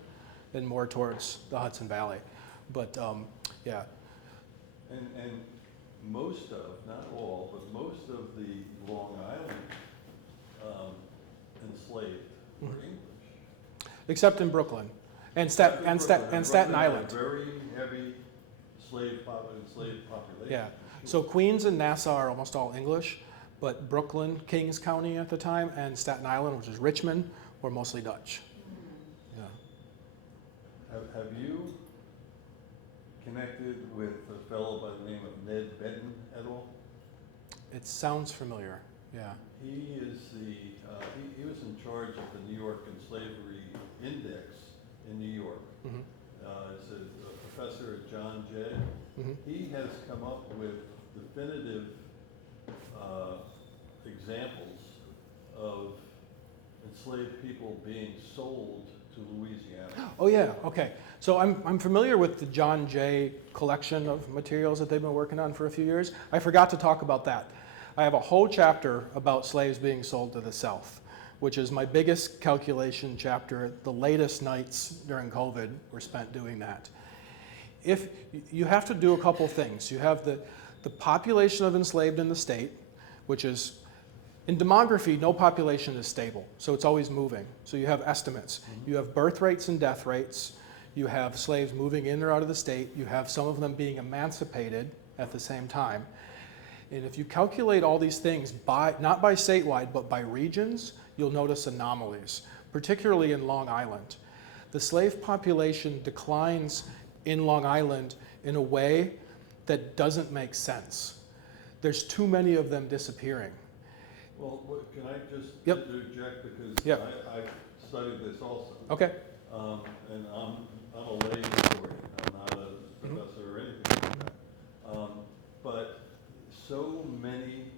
and more towards the Hudson Valley. But yeah. And most of, not all, but most of the Long Island enslaved were English. Except in Brooklyn and Staten Island. Very heavy enslaved population. Yeah. So Queens and Nassau are almost all English, but Brooklyn, Kings County at the time, and Staten Island, which is Richmond, were mostly Dutch. Yeah. Have you connected with a fellow by the name of Ned Benton at all? It sounds familiar. Yeah. He is he was in charge of the New York Slavery Index in New York. Mm-hmm. It's a professor at John Jay. Mm-hmm. He has come up with definitive examples of enslaved people being sold to Louisiana. Oh yeah, okay. So I'm familiar with the John Jay collection of materials that they've been working on for a few years. I forgot to talk about that. I have a whole chapter about slaves being sold to the South, which is my biggest calculation chapter. The latest nights during COVID were spent doing that. If you have to do a couple things. You have the population of enslaved in the state, which is, in demography, no population is stable, so it's always moving. So you have estimates. You have birth rates and death rates. You have slaves moving in or out of the state. You have some of them being emancipated at the same time. And if you calculate all these things, not by statewide, but by regions, you'll notice anomalies, particularly in Long Island. The slave population declines in Long Island in a way that doesn't make sense. There's too many of them disappearing. Well, can I just Yep. interject, because Yep. I studied this also. Okay. And I'm a lay historian, I'm not a professor or anything like that. But so many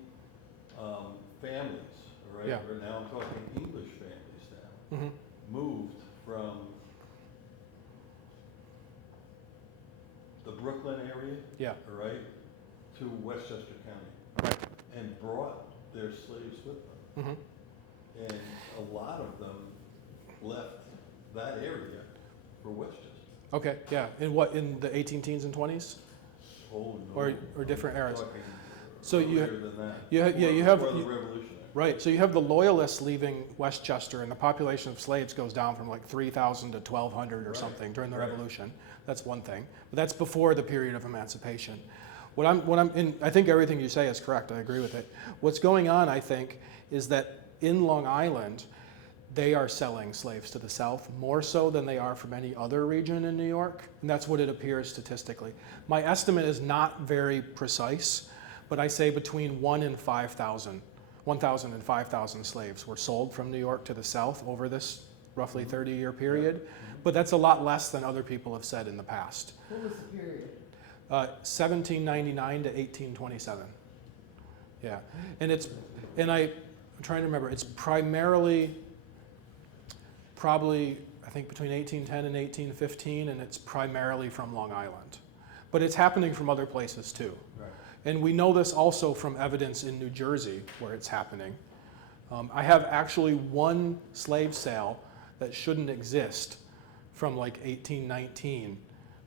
families, all right, Yeah. or now I'm talking English families now, Mhm. moved from the Brooklyn area, Yeah. all right, to Westchester County, Right. and brought their slaves with them. Mhm. And a lot of them left that area for Westchester. Okay. Yeah. In the 18 teens and 20s? Oh, no. Or different eras. Talking So you- earlier than that. you ha- yeah, you Before have- the you- Revolutionary. Right, so you have the Loyalists leaving Westchester, and the population of slaves goes down from like 3,000 to 1,200 or Right, something during the right. Revolution. That's one thing, but that's before the period of emancipation. I think everything you say is correct. I agree with it. What's going on, I think, is that in Long Island, they are selling slaves to the South more so than they are from any other region in New York, and that's what it appears statistically. My estimate is not very precise, but I say between 1,000 and 5,000 slaves were sold from New York to the South over this roughly 30-year period, but that's a lot less than other people have said in the past. What was the period? 1799 to 1827. Yeah, and I'm trying to remember, it's primarily, probably, I think between 1810 and 1815, and it's primarily from Long Island. But it's happening from other places too. Right. And we know this also from evidence in New Jersey where it's happening. I have actually one slave sale that shouldn't exist from like 1819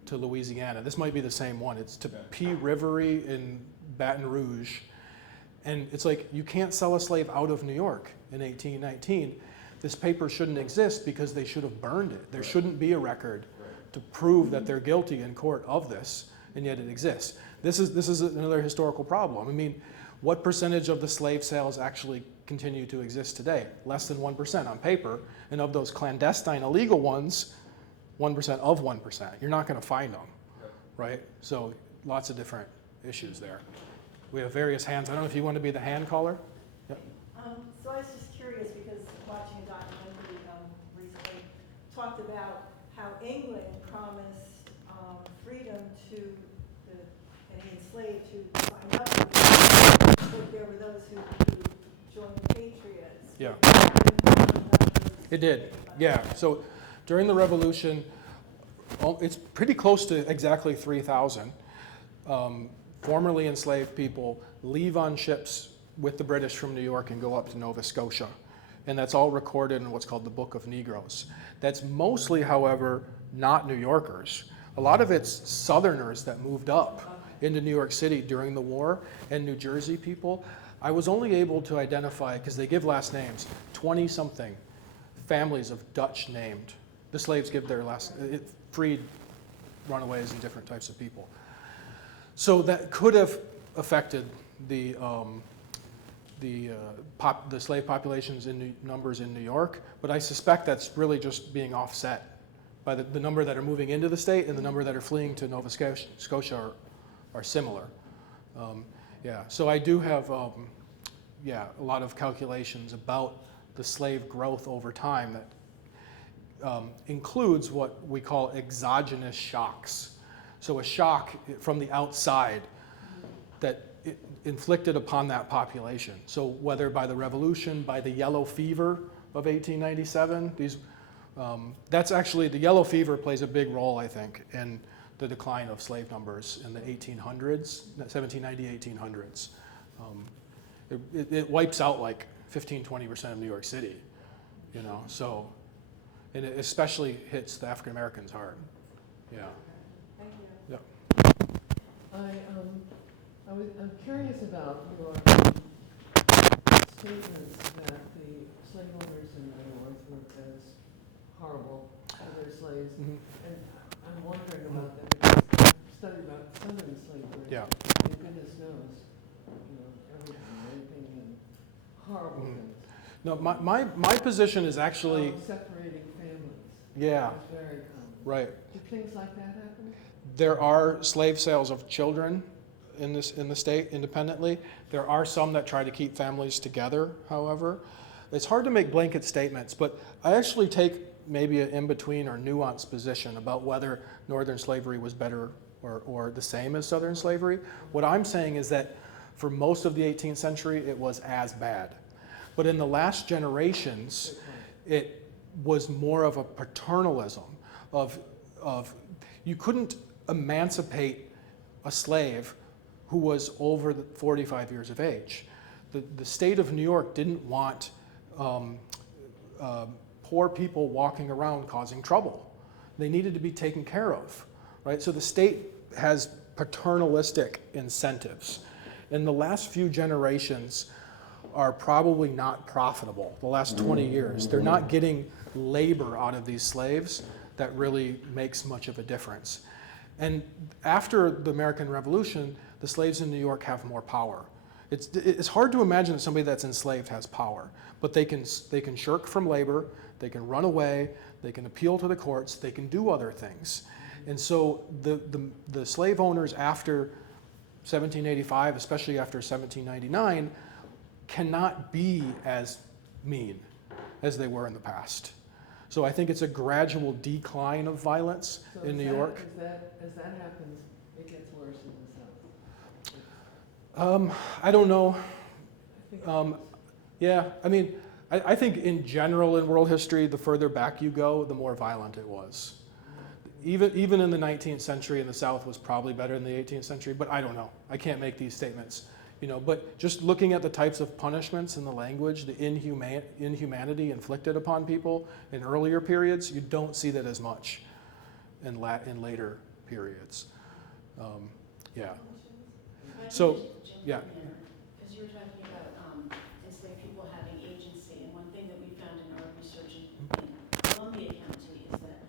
to Louisiana. This might be the same one. It's to P. Rivery in Baton Rouge. And it's like, you can't sell a slave out of New York in 1819. This paper shouldn't exist because they should have burned it. There shouldn't be a record to prove that they're guilty in court of this, and yet it exists. This is another historical problem. I mean, what percentage of the slave sales actually continue to exist today? Less than 1% on paper, and of those clandestine illegal ones, 1% of 1%. You're not going to find them, right? So lots of different issues there. We have various hands. I don't know if you want to be the hand caller? Yep. So I was just curious because watching a documentary recently talked about how England promised freedom to any enslaved who signed up for it, but there were those who joined the Patriots. Yeah. It It did, yeah. So during the Revolution, it's pretty close to exactly 3,000 formerly enslaved people leave on ships with the British from New York and go up to Nova Scotia. And that's all recorded in what's called the Book of Negroes. That's mostly, however, not New Yorkers. A lot of it's Southerners that moved up into New York City during the war, and New Jersey people. I was only able to identify, because they give last names, 20-something families of Dutch named. The slaves give their last, it freed runaways and different types of people. So that could have affected the slave populations in numbers in New York, but I suspect that's really just being offset by the number that are moving into the state and the number that are fleeing to Nova Scotia are similar. Yeah, so I do have a lot of calculations about the slave growth over time that includes what we call exogenous shocks. So a shock from the outside that inflicted upon that population. So whether by the Revolution, by the yellow fever of 1897, that's actually, the yellow fever plays a big role, I think, in the decline of slave numbers in the 1800s, 1790, 1800s. It wipes out like 15–20% of New York City, you know, so, and it especially hits the African Americans hard, yeah. Thank you. I'm curious about your statements that the slave owners in the North were as horrible to their slaves, Mhm. and I'm wondering about that because I've studied about Southern slavery. Yeah. And goodness knows, everything, raping and horrible Mhm. things. No, my position is actually, Separating families. yeah, It's very common. right. Do things like that happen? There are slave sales of children in the state independently. There are some that try to keep families together, however. It's hard to make blanket statements, but I actually take maybe an in-between or nuanced position about whether Northern slavery was better or the same as Southern slavery. What I'm saying is that for most of the 18th century, it was as bad. But in the last generations, it was more of a paternalism of you couldn't emancipate a slave who was over 45 years of age. The state of New York didn't want poor people walking around causing trouble. They needed to be taken care of, right? So the state has paternalistic incentives. And the last few generations are probably not profitable, the last 20 years. They're not getting labor out of these slaves that really makes much of a difference. And after the American Revolution, the slaves in New York have more power. It's hard to imagine that somebody that's enslaved has power, but they can shirk from labor, they can run away, they can appeal to the courts, they can do other things. And so the slave owners after 1785, especially after 1799, cannot be as mean as they were in the past. So I think it's a gradual decline of violence So in as New that- York. As that happens, it gets worse in the South. I don't know. I think Yeah, I mean, I think in general in world history, the further back you go, the more violent it was. Even in the 19th century in the South was probably better than the 18th century, but I don't know. I can't make these statements. But just looking at the types of punishments in the language, the inhumanity inflicted upon people in earlier periods, you don't see that as much in later periods. Yeah. So, yeah. Because you were talking about enslaved people having agency, and one thing that we found in our research in Columbia County is that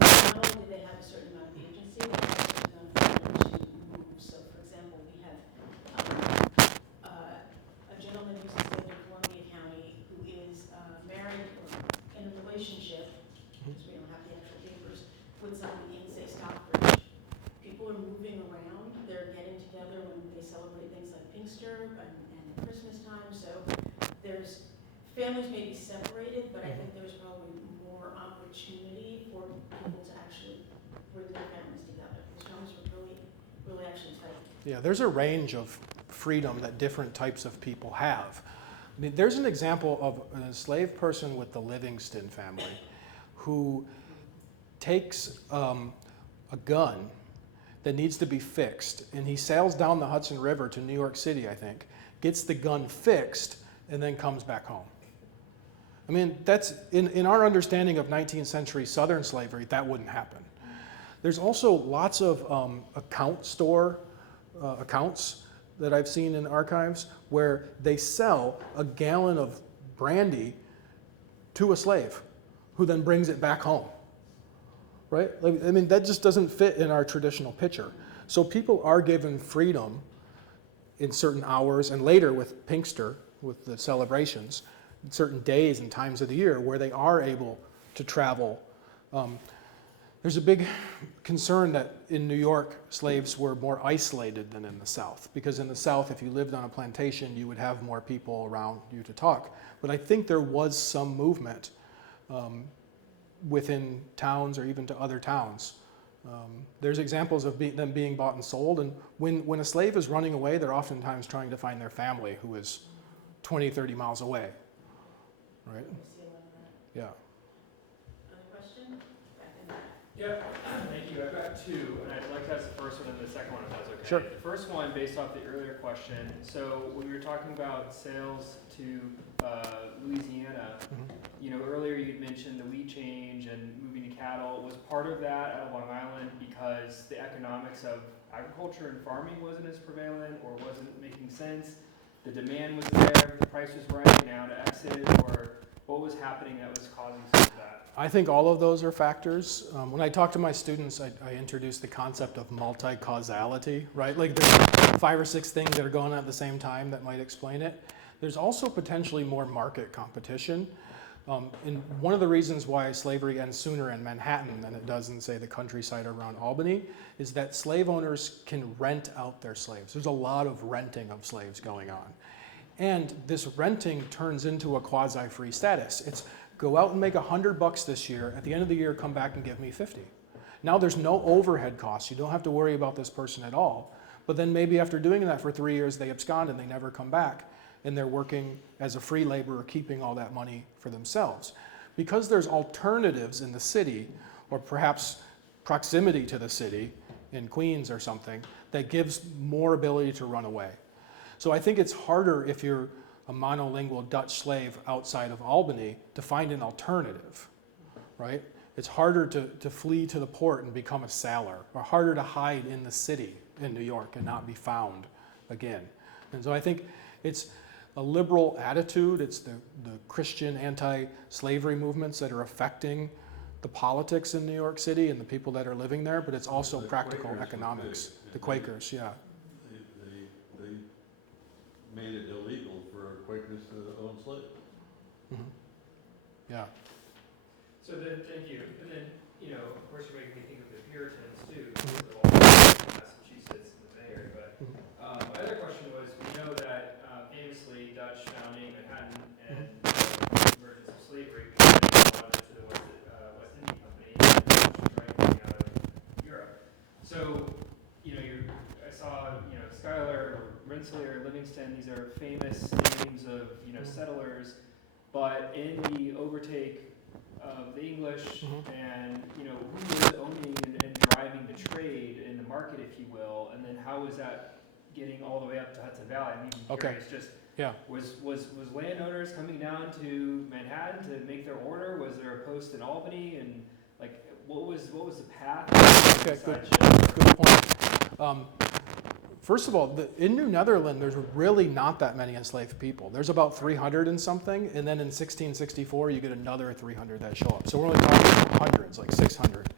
not only do they have a certain amount of agency, they have a certain amount of freedom to move. So, for example, we have a gentleman who's enslaved in Columbia County who is married or in a relationship, because we don't have the actual papers, with somebody in, say, Stockbridge. People are moving around, they're getting together when they celebrate things like Pinkster and Christmas time, so there's, families may be separated, but I think there's probably more opportunity for people to actually bring their families together. These families were really actually tight. Yeah, there's a range of freedom that different types of people have. I mean, there's an example of an enslaved person with the Livingston family who takes a gun that needs to be fixed, and he sails down the Hudson River to New York City, I think, gets the gun fixed, and then comes back home. I mean, that's, in our understanding of 19th century Southern slavery, that wouldn't happen. There's also lots of accounts that I've seen in archives where they sell a gallon of brandy to a slave who then brings it back home. Right? I mean, that just doesn't fit in our traditional picture. So people are given freedom in certain hours, and later with Pinkster, with the celebrations, certain days and times of the year where they are able to travel. There's a big concern that in New York, slaves were more isolated than in the South, because in the South, if you lived on a plantation, you would have more people around you to talk. But I think there was some movement within towns or even to other towns There's examples of them being bought and sold, and when a slave is running away, they're oftentimes trying to find their family who is 20, 30 miles away, right? We see a lot of that. Yeah. Another question? Back in there. Yeah, thank you. I've got two, and I'd like to ask the first one and the second one, if that's okay. Sure. The first one, based off the earlier question, so when we were talking about sales to Louisiana, you know, earlier you'd mentioned the wheat change and moving to cattle. Was part of that out of Long Island because the economics of agriculture and farming wasn't as prevalent or wasn't making sense? The demand was there, the price was right now to exit, or what was happening that was causing some of that? I think all of those are factors. When I talk to my students, I introduce the concept of multi-causality, right? Like there's 5 or 6 things that are going on at the same time that might explain it. There's also potentially more market competition. And one of the reasons why slavery ends sooner in Manhattan than it does in, say, the countryside around Albany is that slave owners can rent out their slaves. There's a lot of renting of slaves going on. And this renting turns into a quasi-free status. It's go out and make $100 this year. At the end of the year, come back and give me 50. Now there's no overhead costs. You don't have to worry about this person at all. But then maybe after doing that for 3 years, they abscond and they never come back. And they're working as a free laborer, keeping all that money for themselves. Because there's alternatives in the city, or perhaps proximity to the city, in Queens or something, that gives more ability to run away. So I think it's harder if you're a monolingual Dutch slave outside of Albany to find an alternative, right? It's harder to flee to the port and become a sailor, or harder to hide in the city in New York and not be found again. And so I think it's a liberal attitude. It's the Christian anti-slavery movements that are affecting the politics in New York City and the people that are living there, but it's also The practical Quakers were economics. big. The Quakers, yeah. They made it illegal for Quakers to own slaves. Mhm. Yeah. So then, thank you. And then, you know, of course, you're making me think of the Puritans too, because of all the Massachusetts and the Bay Area. But my other question was, we know that famously Dutch founding Manhattan and the emergence of slavery began a lot into the West India Company and right coming out of Europe. So, you know, I saw, you know, Schuyler, Rensselaer, Livingston. These are famous names of, you know, settlers. But in the overtake of the English and, you know, who was owning and driving the trade in the market, if you will, and then how was that getting all the way up to Hudson Valley? I'm even curious, just Yeah. was landowners coming down to Manhattan to make their order? Was there a post in Albany? And like, what was the path? Okay, good point. First of all, in New Netherland, there's really not that many enslaved people. There's about 300 and something, and then in 1664, you get another 300 that show up. So we're only talking hundreds, like 600.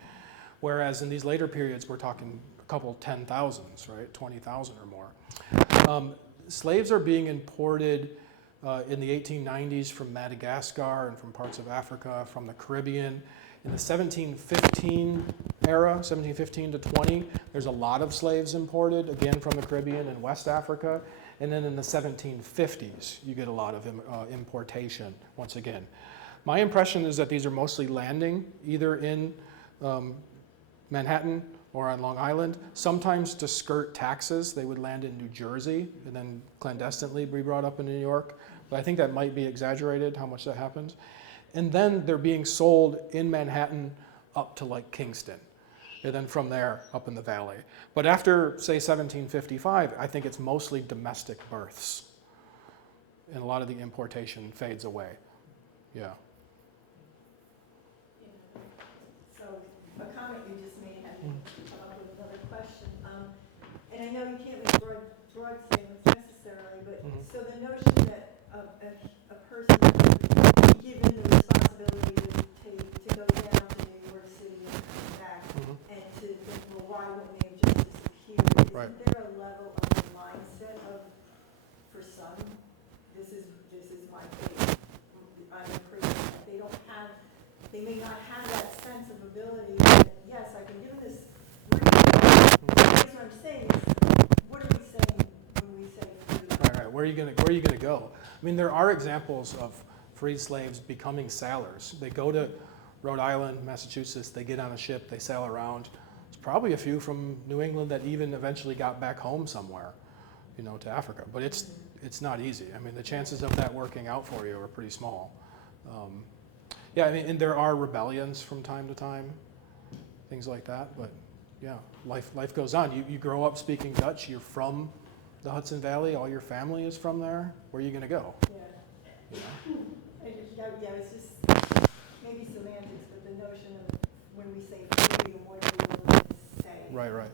Whereas in these later periods, we're talking a couple 10,000s, right? 20,000 or more. Slaves are being imported in the 1890s from Madagascar and from parts of Africa, from the Caribbean. In the 1715 era, 1715 to 20, there's a lot of slaves imported, again from the Caribbean and West Africa. And then in the 1750s, you get a lot of importation, once again. My impression is that these are mostly landing either in Manhattan or on Long Island. Sometimes to skirt taxes, they would land in New Jersey and then clandestinely be brought up in New York. But I think that might be exaggerated, how much that happens. And then they're being sold in Manhattan up to like Kingston, and then from there up in the valley. But after, say, 1755, I think it's mostly domestic births, and a lot of the importation fades away. Yeah. So a comment you just made had me come up with another question. And I know you can't make broad statements necessarily, but so the notion that a person would be given the responsibility to go down to New York City and come back, and to think, well, why wouldn't they have just disappeared? Right. Isn't there a level of the mindset of, for some, this is my fate. I'm a prisoner. They may not have that sense of ability that, yes, I can do this freely. That's what I'm saying is, what are we saying when we say freedom? Right. Where are you gonna go? I mean, there are examples of freed slaves becoming sailors. They go to Rhode Island, Massachusetts. They get on a ship. They sail around. It's probably a few from New England that even eventually got back home somewhere, to Africa. But it's not easy. I mean, the chances of that working out for you are pretty small. Yeah, I mean, and there are rebellions from time to time, things like that. But yeah, life goes on. You grow up speaking Dutch. You're from the Hudson Valley. All your family is from there. Where are you going to go? Yeah. Yeah, it's just maybe semantics, but the notion of when we say freedom, what do we really say? Right.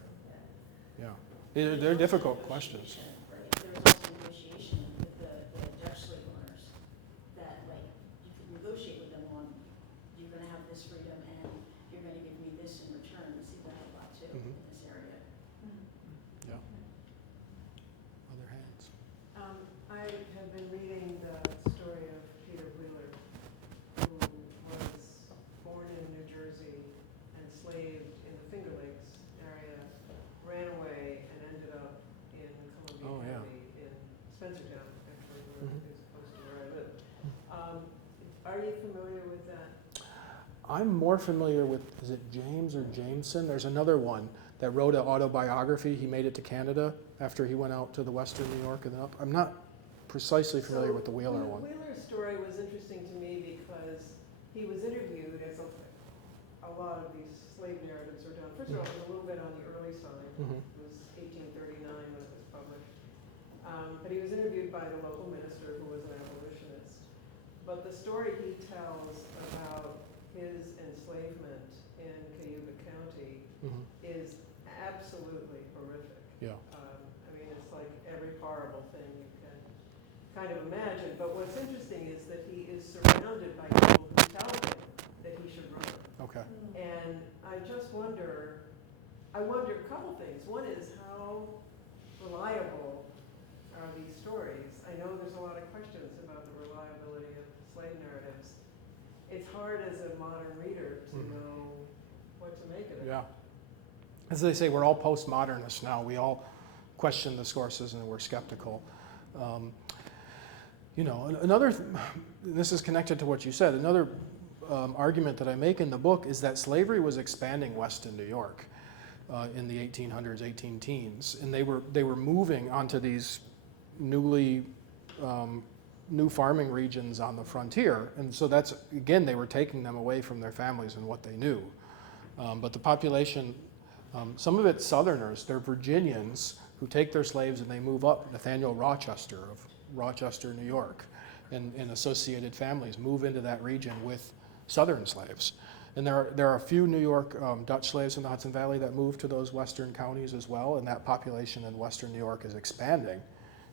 Yeah. Yeah. They're difficult questions. Right, there was also negotiation with the Dutch slave owners that, like, you could negotiate with them on, you're gonna have this freedom and you're gonna give me this in return. We see that a lot too in this area. Yeah. Other hands. I have been reading the story of Peter Wheeler, who was born in New Jersey, enslaved in the Finger Lakes area, ran away and ended up in Columbia Oh, yeah. County in Spencertown, actually, where Mhm. is close to where I live. Are you familiar with that? I'm more familiar with, is it James or Jameson? There's another one that wrote an autobiography. He made it to Canada after he went out to the Western New York and then up. I'm not precisely familiar with the Wheeler one. Wheeler's story was interesting to me because he was interviewed, as a lot of these slave narratives are done. First of all, it was a little bit on the early side. Mhm. It was 1839 when it was published. But he was interviewed by the local minister who was an abolitionist. But the story he tells about his enslavement in Cayuga County Mhm. is absolutely horrific. Yeah. I mean, it's like every horrible thing you can kind of imagine. But what's interesting is that he is surrounded by people who tell him that he should run. Okay. And I just wonder a couple things. One is how reliable are these stories? I know there's a lot of questions about the reliability of slave narratives. It's hard as a modern reader to Mhm. know what to make of it. Yeah. As they say, we're all postmodernists now. We all question the sources and we're skeptical. This is connected to what you said. Another argument that I make in the book is that slavery was expanding west in New York in the 1800s, 18 teens, and they were moving onto these new farming regions on the frontier, and so that's, again, they were taking them away from their families and what they knew. But the population, some of it's Southerners, they're Virginians who take their slaves and they move up. Nathaniel Rochester of Rochester, New York, and associated families move into that region with Southern slaves. And there are a few New York Dutch slaves in the Hudson Valley that move to those western counties as well, and that population in western New York is expanding,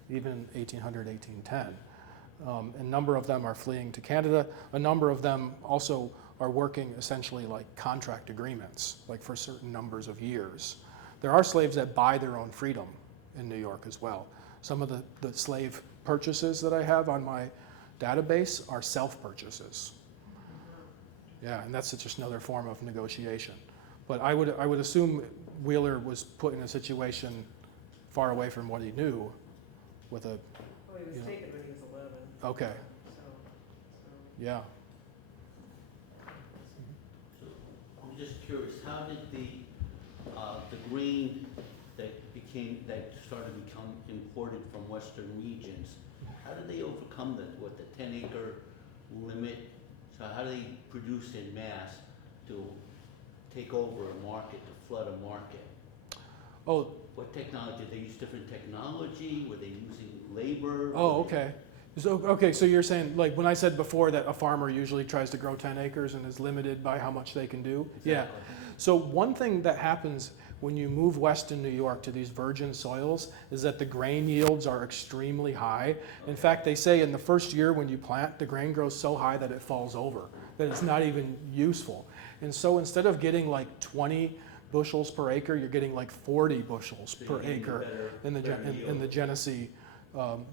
even in 1800, 1810. A number of them are fleeing to Canada. A number of them also are working essentially like contract agreements, like for certain numbers of years. There are slaves that buy their own freedom in New York as well. Some of the slave purchases that I have on my database are self-purchases. Yeah, and that's just another form of negotiation. But I would assume Wheeler was put in a situation far away from what he knew with a, Well, he was you know. taken when he was 11. Okay, So. yeah. So, I'm just curious, how did the grain that started to become imported from western regions, how did they overcome the 10-acre limit? So how do they produce in mass to take over a market, to flood a market? Oh, What technology, did they use different technology? Were they using labor? oh, okay. So you're saying, like when I said before that a farmer usually tries to grow 10 acres and is limited by how much they can do? Yeah. Exactly. So one thing that happens when you move west in New York to these virgin soils is that the grain yields are extremely high. In fact, they say in the first year when you plant, the grain grows so high that it falls over, that it's not even useful. And so instead of getting like 20 bushels per acre, you're getting like 40 bushels So per you're getting acre in the better yield. Genesee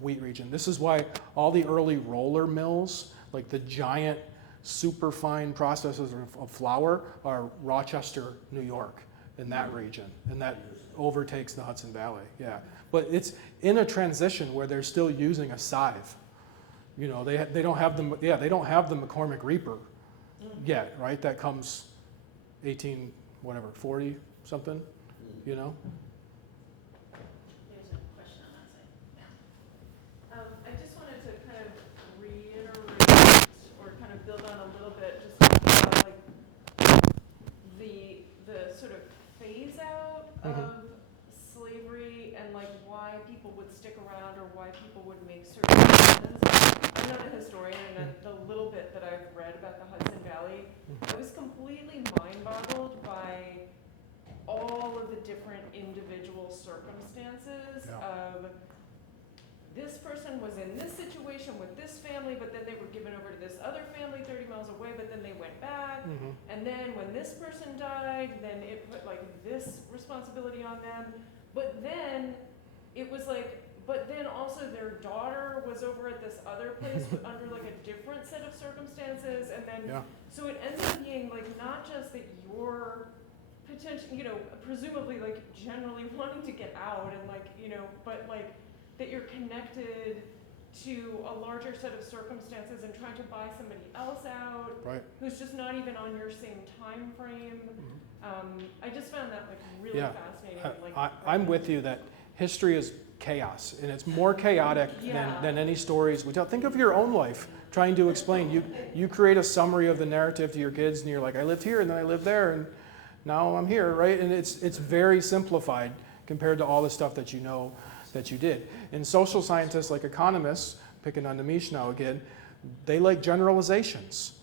wheat region. This is why all the early roller mills, like the giant superfine processors of flour, are Rochester, New York, in that region, and that overtakes the Hudson Valley. Yeah, but it's in a transition where they're still using a scythe. You know, they don't have the McCormick Reaper yet, right? That comes 40, something, you know? There's a question on that side. Yeah. I just wanted to kind of reiterate or kind of build on a little bit, just about like the sort of phase out of slavery and like why people would stick around or why people would make certain decisions. I'm not a historian, and the little bit that I've read about the Hudson Valley, I was completely mind-boggled by all of the different individual circumstances of this person was in this situation with this family, but then they were given over to this other family 30 miles away, but then they went back. And then when this person died, then it put like this responsibility on them. But then it was like, but then also their daughter was over at this other place under like a different set of circumstances. And then, so it ends up being like not just that you're potentially, you know, presumably like generally wanting to get out and like, you know, but like, that you're connected to a larger set of circumstances and trying to buy somebody else out who's just not even on your same time frame. I just found that like really fascinating. Like, I'm with you that history is chaos, and it's more chaotic than any stories we tell. Think of your own life trying to explain. You create a summary of the narrative to your kids, and you're like, I lived here, and then I lived there, and now I'm here, right? And it's very simplified compared to all the stuff that you know that you did. And social scientists, like economists, picking on Namish now again, they like generalizations.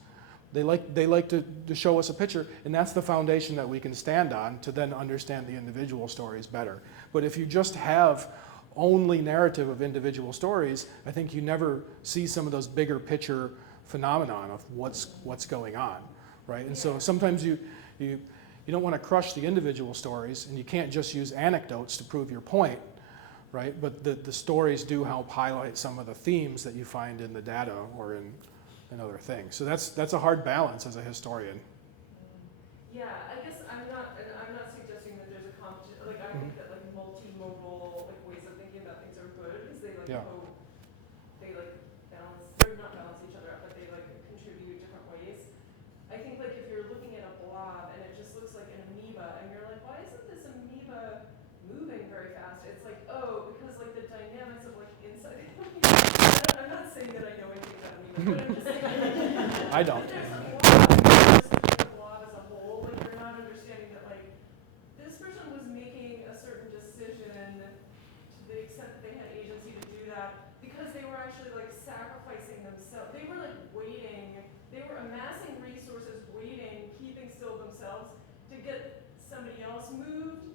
They like to show us a picture, and that's the foundation that we can stand on to then understand the individual stories better. But if you just have only narrative of individual stories, I think you never see some of those bigger picture phenomenon of what's going on, right? And so sometimes you don't want to crush the individual stories, and you can't just use anecdotes to prove your point, right? But the stories do help highlight some of the themes that you find in the data or in other things. So that's a hard balance as a historian. Yeah, I guess I'm not suggesting that there's a competition. Like I think that like multimodal like ways of thinking about things are good because they like they like balance, or not balance each other out, but they like contribute different ways. I think like if you're looking at a blob and it just looks like an amoeba and you're like, why isn't this amoeba moving very fast? It's like, oh, because like the dynamics of like inside. I'm not saying that I know anything about amoeba, but I'm just saying like, I don't. There's a blob, just looking at the blob as a whole, like you're not understanding that like this person was making a certain decision to the extent that they had agency to do that because they were actually like sacrificing themselves. They were like waiting, they were amassing resources, waiting, keeping still themselves to get somebody else moved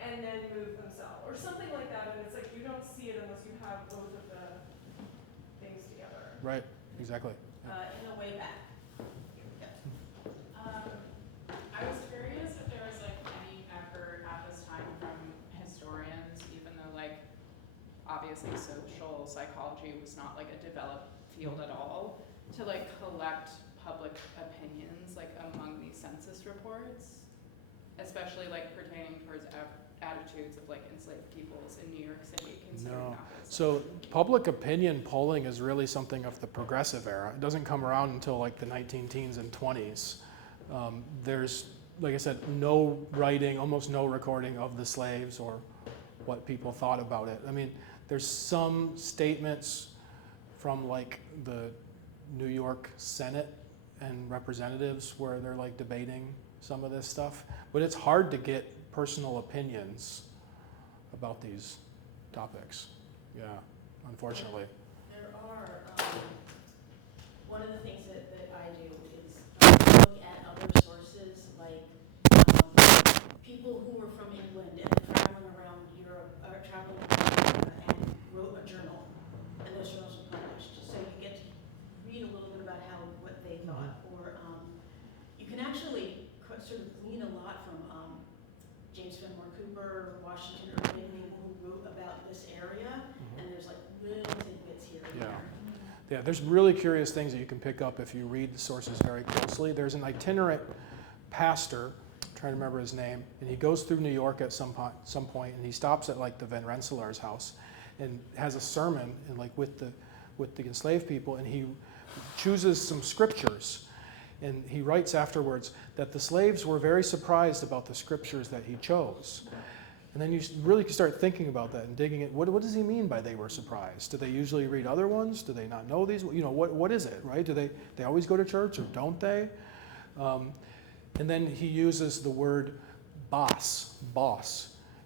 and then move themselves or something like that. And it's like you don't see it unless you have both of the things together. Right, exactly. In the way back. I was curious if there was like any effort at this time from historians, even though like obviously social psychology was not like a developed field at all, to like collect public opinions like among these census reports, especially like pertaining towards attitudes of like enslaved peoples in New York City, considering that was, So public opinion polling is really something of the progressive era. It doesn't come around until like the 19-teens and 20s. There's, like I said, no writing, almost no recording of the slaves or what people thought about it. I mean, there's some statements from like the New York Senate and representatives where they're like debating some of this stuff, but it's hard to get personal opinions about these topics. Yeah, unfortunately. There are, one of the things that I do is look at other sources, like people who were from England and traveling around Europe, or traveling around America and wrote a journal, and those journals were published. So you get to read a little bit about what they thought, or you can actually sort of glean a lot from James Fenimore Cooper, Washington Irving, people who wrote about this area, and there's like little tidbits here and there. Yeah, there's really curious things that you can pick up if you read the sources very closely. There's an itinerant pastor, I'm trying to remember his name, and he goes through New York at some point, and he stops at like the Van Rensselaer's house and has a sermon and like with the enslaved people, and he chooses some scriptures. And he writes afterwards that the slaves were very surprised about the scriptures that he chose. And then you really start thinking about that and digging it. What does he mean by they were surprised? Do they usually read other ones? Do they not know these? You know, what is it, right? Do they always go to church or don't they? And then he uses the word boss,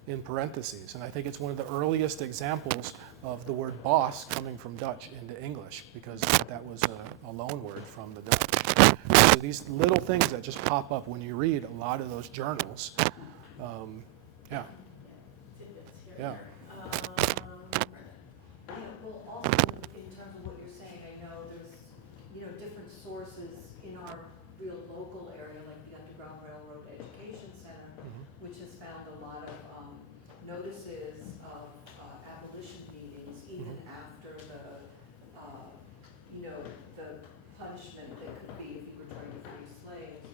in parentheses. And I think it's one of the earliest examples of the word boss coming from Dutch into English, because that was a loan word from the Dutch. So these little things that just pop up when you read a lot of those journals. Yeah. Yeah. Well, also in terms of what you're saying, I know there's, different sources in our real local area, like the Underground Railroad Education Center, which has found a lot of notices of abolition meetings, even after the punishment that could be if you were trying to free slaves.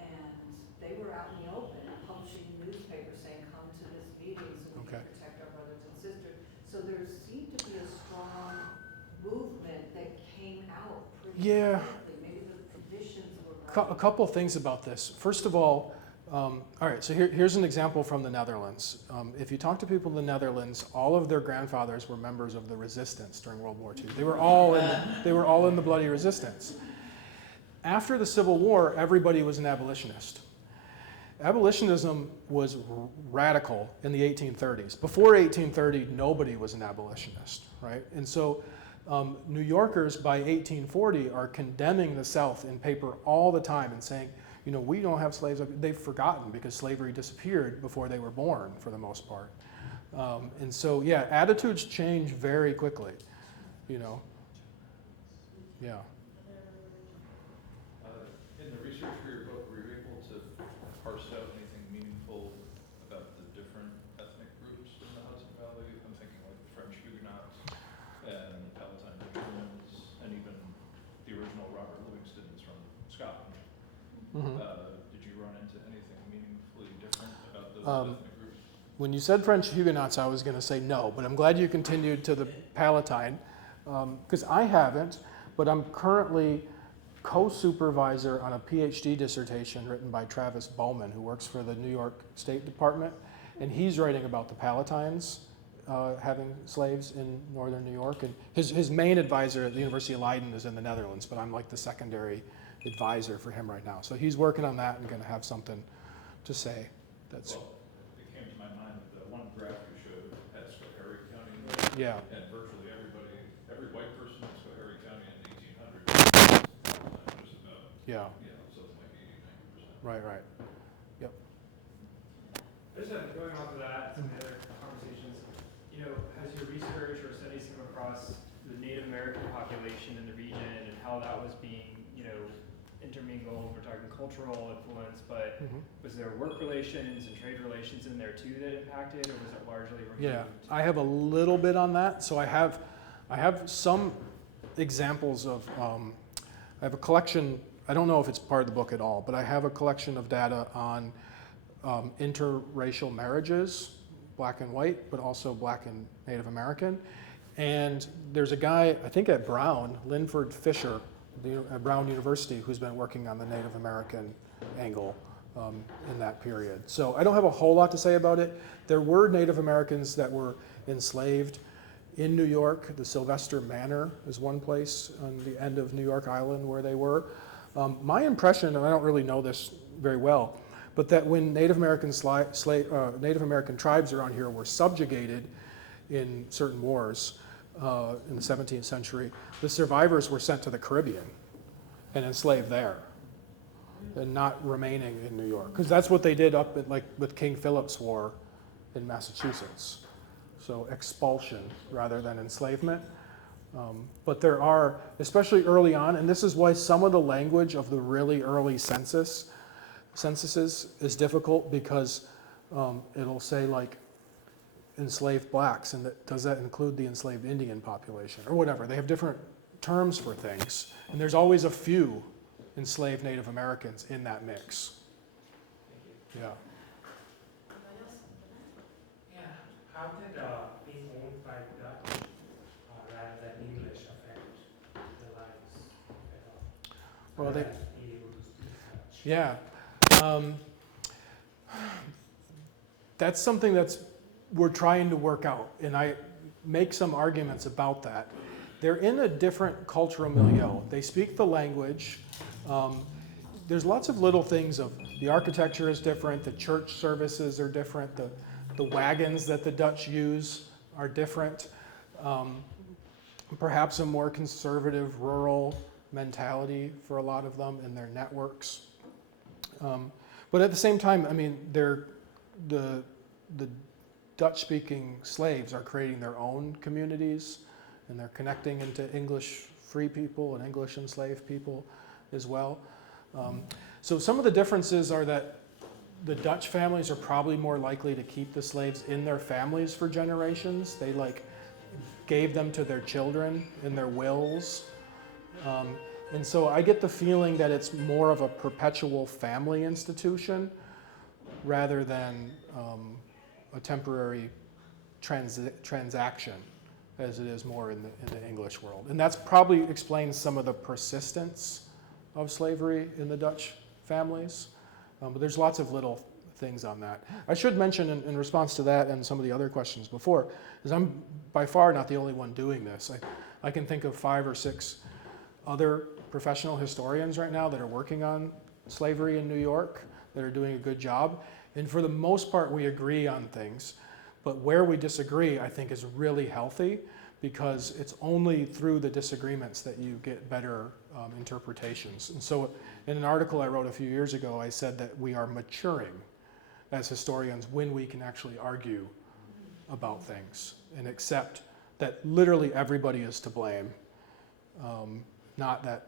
And they were out in the open, publishing newspapers saying, come to this meeting so we can protect our brothers and sisters. So there seemed to be a strong movement that came out pretty quickly. Maybe the conditions were right. A couple things about this. First of all, all right, so here's an example from the Netherlands. If you talk to people in the Netherlands, all of their grandfathers were members of the resistance during World War II. They were all in the bloody resistance. After the Civil War, everybody was an abolitionist. Abolitionism was radical in the 1830s. Before 1830, nobody was an abolitionist, right? And so New Yorkers by 1840 are condemning the South in paper all the time and saying, we don't have slaves. They've forgotten because slavery disappeared before they were born, for the most part. And so, yeah, attitudes change very quickly, Yeah. In the research for your book, were you able to parse out anything meaningful about the different ethnic groups in the Hudson Valley? I'm thinking like the French Huguenots and the Palatine Germans, and even the original Robert Livingstons from Scotland. Did you run into anything meaningfully different about those ethnic groups? When you said French Huguenots, I was going to say no, but I'm glad you continued to the Palatine, because I haven't, but I'm currently co-supervisor on a PhD dissertation written by Travis Bowman, who works for the New York State Department, and he's writing about the Palatines having slaves in northern New York, and his main advisor at the University of Leiden is in the Netherlands, but I'm like the secondary advisor for him right now. So he's working on that and going to have something to say. That's well, it came to my mind that the one graph you showed had Schoharie County, yeah. And virtually every white person in Schoharie County in the 1800s was just about, something like 80-90%. Right. Yep. Just going off of that, some of the other conversations, has your research or studies come across the Native American population in the region and how that was being, intermingled? We're talking cultural influence, but was there work relations and trade relations in there too that impacted, or was it largely removed? Yeah, I have a little bit on that. So I have some examples of, I have a collection, I don't know if it's part of the book at all, but I have a collection of data on interracial marriages, black and white, but also black and Native American. And there's a guy, I think at Brown, Linford Fisher, at Brown University, who's been working on the Native American angle in that period. So I don't have a whole lot to say about it. There were Native Americans that were enslaved in New York. The Sylvester Manor is one place on the end of New York Island where they were. My impression, and I don't really know this very well, but that when Native American Native American tribes around here were subjugated in certain wars in the 17th century, the survivors were sent to the Caribbean and enslaved there, and not remaining in New York, because that's what they did up at, like with King Philip's War in Massachusetts. So expulsion rather than enslavement. But there are, especially early on, and this is why some of the language of the really early censuses is difficult, because it'll say like enslaved blacks, and does that include the enslaved Indian population or whatever? They have different terms for things, and there's always a few enslaved Native Americans in that mix. Yeah. Yeah. How did being owned by Dutch rather than English affect the lives? Well, they. Being able to Yeah. That's something we're trying to work out, and I make some arguments about that. They're in a different cultural milieu. They speak the language. There's lots of little things of the architecture is different, the church services are different, the wagons that the Dutch use are different. Perhaps a more conservative rural mentality for a lot of them in their networks. But at the same time, I mean, the Dutch-speaking slaves are creating their own communities, and they're connecting into English free people and English enslaved people as well. So some of the differences are that the Dutch families are probably more likely to keep the slaves in their families for generations. They gave them to their children in their wills. And so I get the feeling that it's more of a perpetual family institution rather than a temporary transaction as it is more in the English world. And that's probably explains some of the persistence of slavery in the Dutch families. But there's lots of little things on that. I should mention in response to that and some of the other questions before, is I'm by far not the only one doing this. I can think of 5 or 6 other professional historians right now that are working on slavery in New York that are doing a good job. And for the most part, we agree on things. But where we disagree, I think, is really healthy because it's only through the disagreements that you get better interpretations. And so in an article I wrote a few years ago, I said that we are maturing as historians when we can actually argue about things and accept that literally everybody is to blame, not that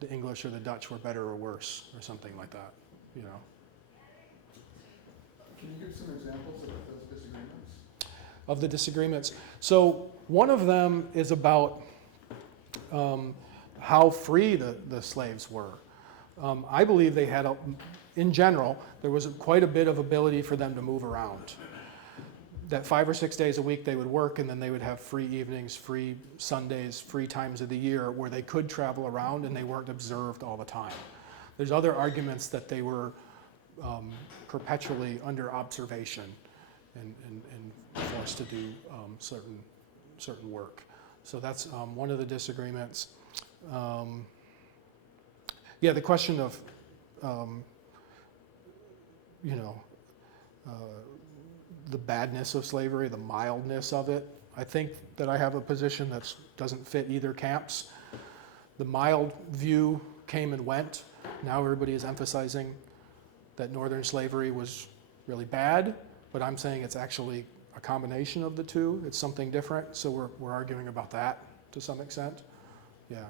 the English or the Dutch were better or worse or something like that, you know. Can you give some examples of those disagreements? Of the disagreements. So one of them is about how free the slaves were. I believe they had, in general, there was quite a bit of ability for them to move around. That 5 or 6 days a week they would work, and then they would have free evenings, free Sundays, free times of the year where they could travel around and they weren't observed all the time. There's other arguments that they were perpetually under observation and forced to do certain work. So that's one of the disagreements. Yeah, the question of, the badness of slavery, the mildness of it. I think that I have a position that doesn't fit either camps. The mild view came and went. Now everybody is emphasizing that northern slavery was really bad, but I'm saying it's actually a combination of the two. It's something different, so we're arguing about that to some extent. Yeah.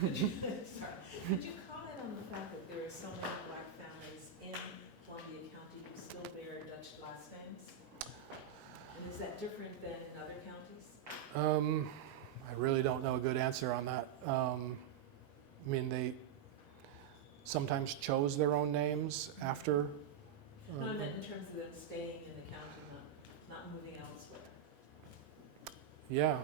Could you comment on the fact that there are so many Black families in Columbia County who still bear Dutch last names? And is that different than in other counties? I really don't know a good answer on that. I mean, they sometimes chose their own names after. No, I meant in terms of them staying in the county, not moving elsewhere. Yeah.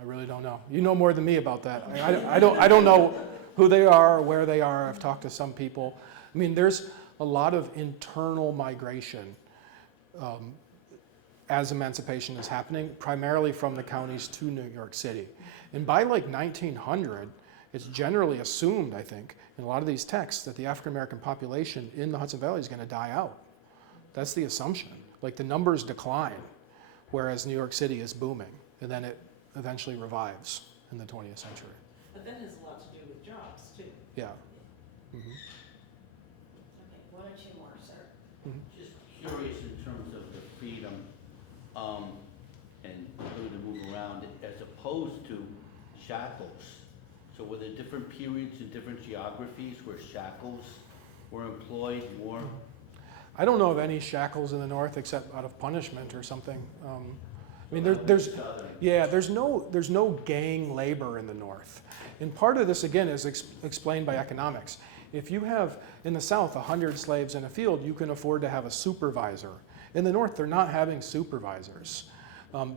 I really don't know. You know more than me about that. I don't know who they are or where they are. I've talked to some people. I mean, there's a lot of internal migration as emancipation is happening, primarily from the counties to New York City. And by like 1900, it's generally assumed, I think, in a lot of these texts that the African American population in the Hudson Valley is going to die out. That's the assumption. Like the numbers decline, whereas New York City is booming, and then it eventually revives in the 20th century. But that has a lot to do with jobs, too. Yeah. Mm-hmm. Okay, 1 or 2 more, sir. Just curious in terms of the freedom and ability to move around as opposed to shackles. So were there different periods and different geographies where shackles were employed more? I don't know of any shackles in the North except out of punishment or something. I mean, there's no gang labor in the North. And part of this, again, is explained by economics. If you have, in the South, 100 slaves in a field, you can afford to have a supervisor. In the North, they're not having supervisors.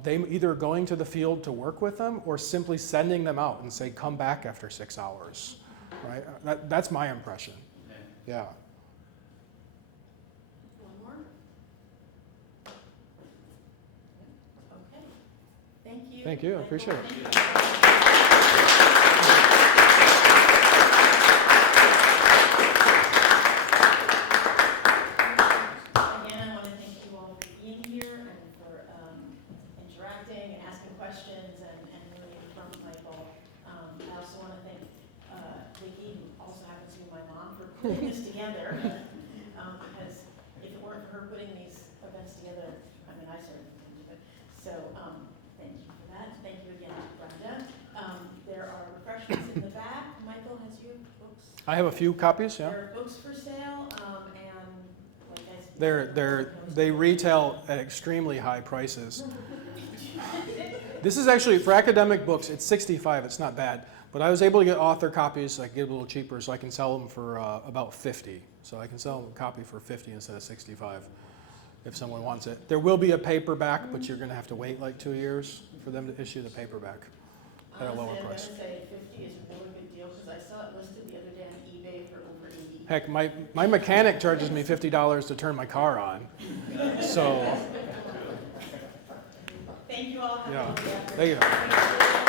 They either going to the field to work with them or simply sending them out and say, come back after 6 hours, right? That's my impression, yeah. One more? Okay. Thank you. Thank you, I appreciate it. Thank you. Again, I want to thank you all for being here and for interacting and asking questions and learning from Michael. I also want to thank Vicki, who also happens to be my mom, for putting this together. Because if it weren't for her putting these events together, I mean, I certainly couldn't do it. So thank you for that. Thank you again to Brenda. There are refreshments in the back. Michael, has you books? I have a few copies, yeah. There are books for sale, and like I said, They retail at extremely high prices. This is actually, for academic books, it's $65, it's not bad. But I was able to get author copies, I can get a little cheaper, so I can sell them for about $50. So I can sell a copy for $50 instead of $65 if someone wants it. There will be a paperback, but you're going to have to wait like 2 years for them to issue the paperback at a lower honestly, price. I'm going to say 50 is a really good deal because I saw it listed the other day on eBay for over 80. Heck, my mechanic charges me $50 to turn my car on. So, Thank you all. Have a yeah, lovely afternoon. there you go.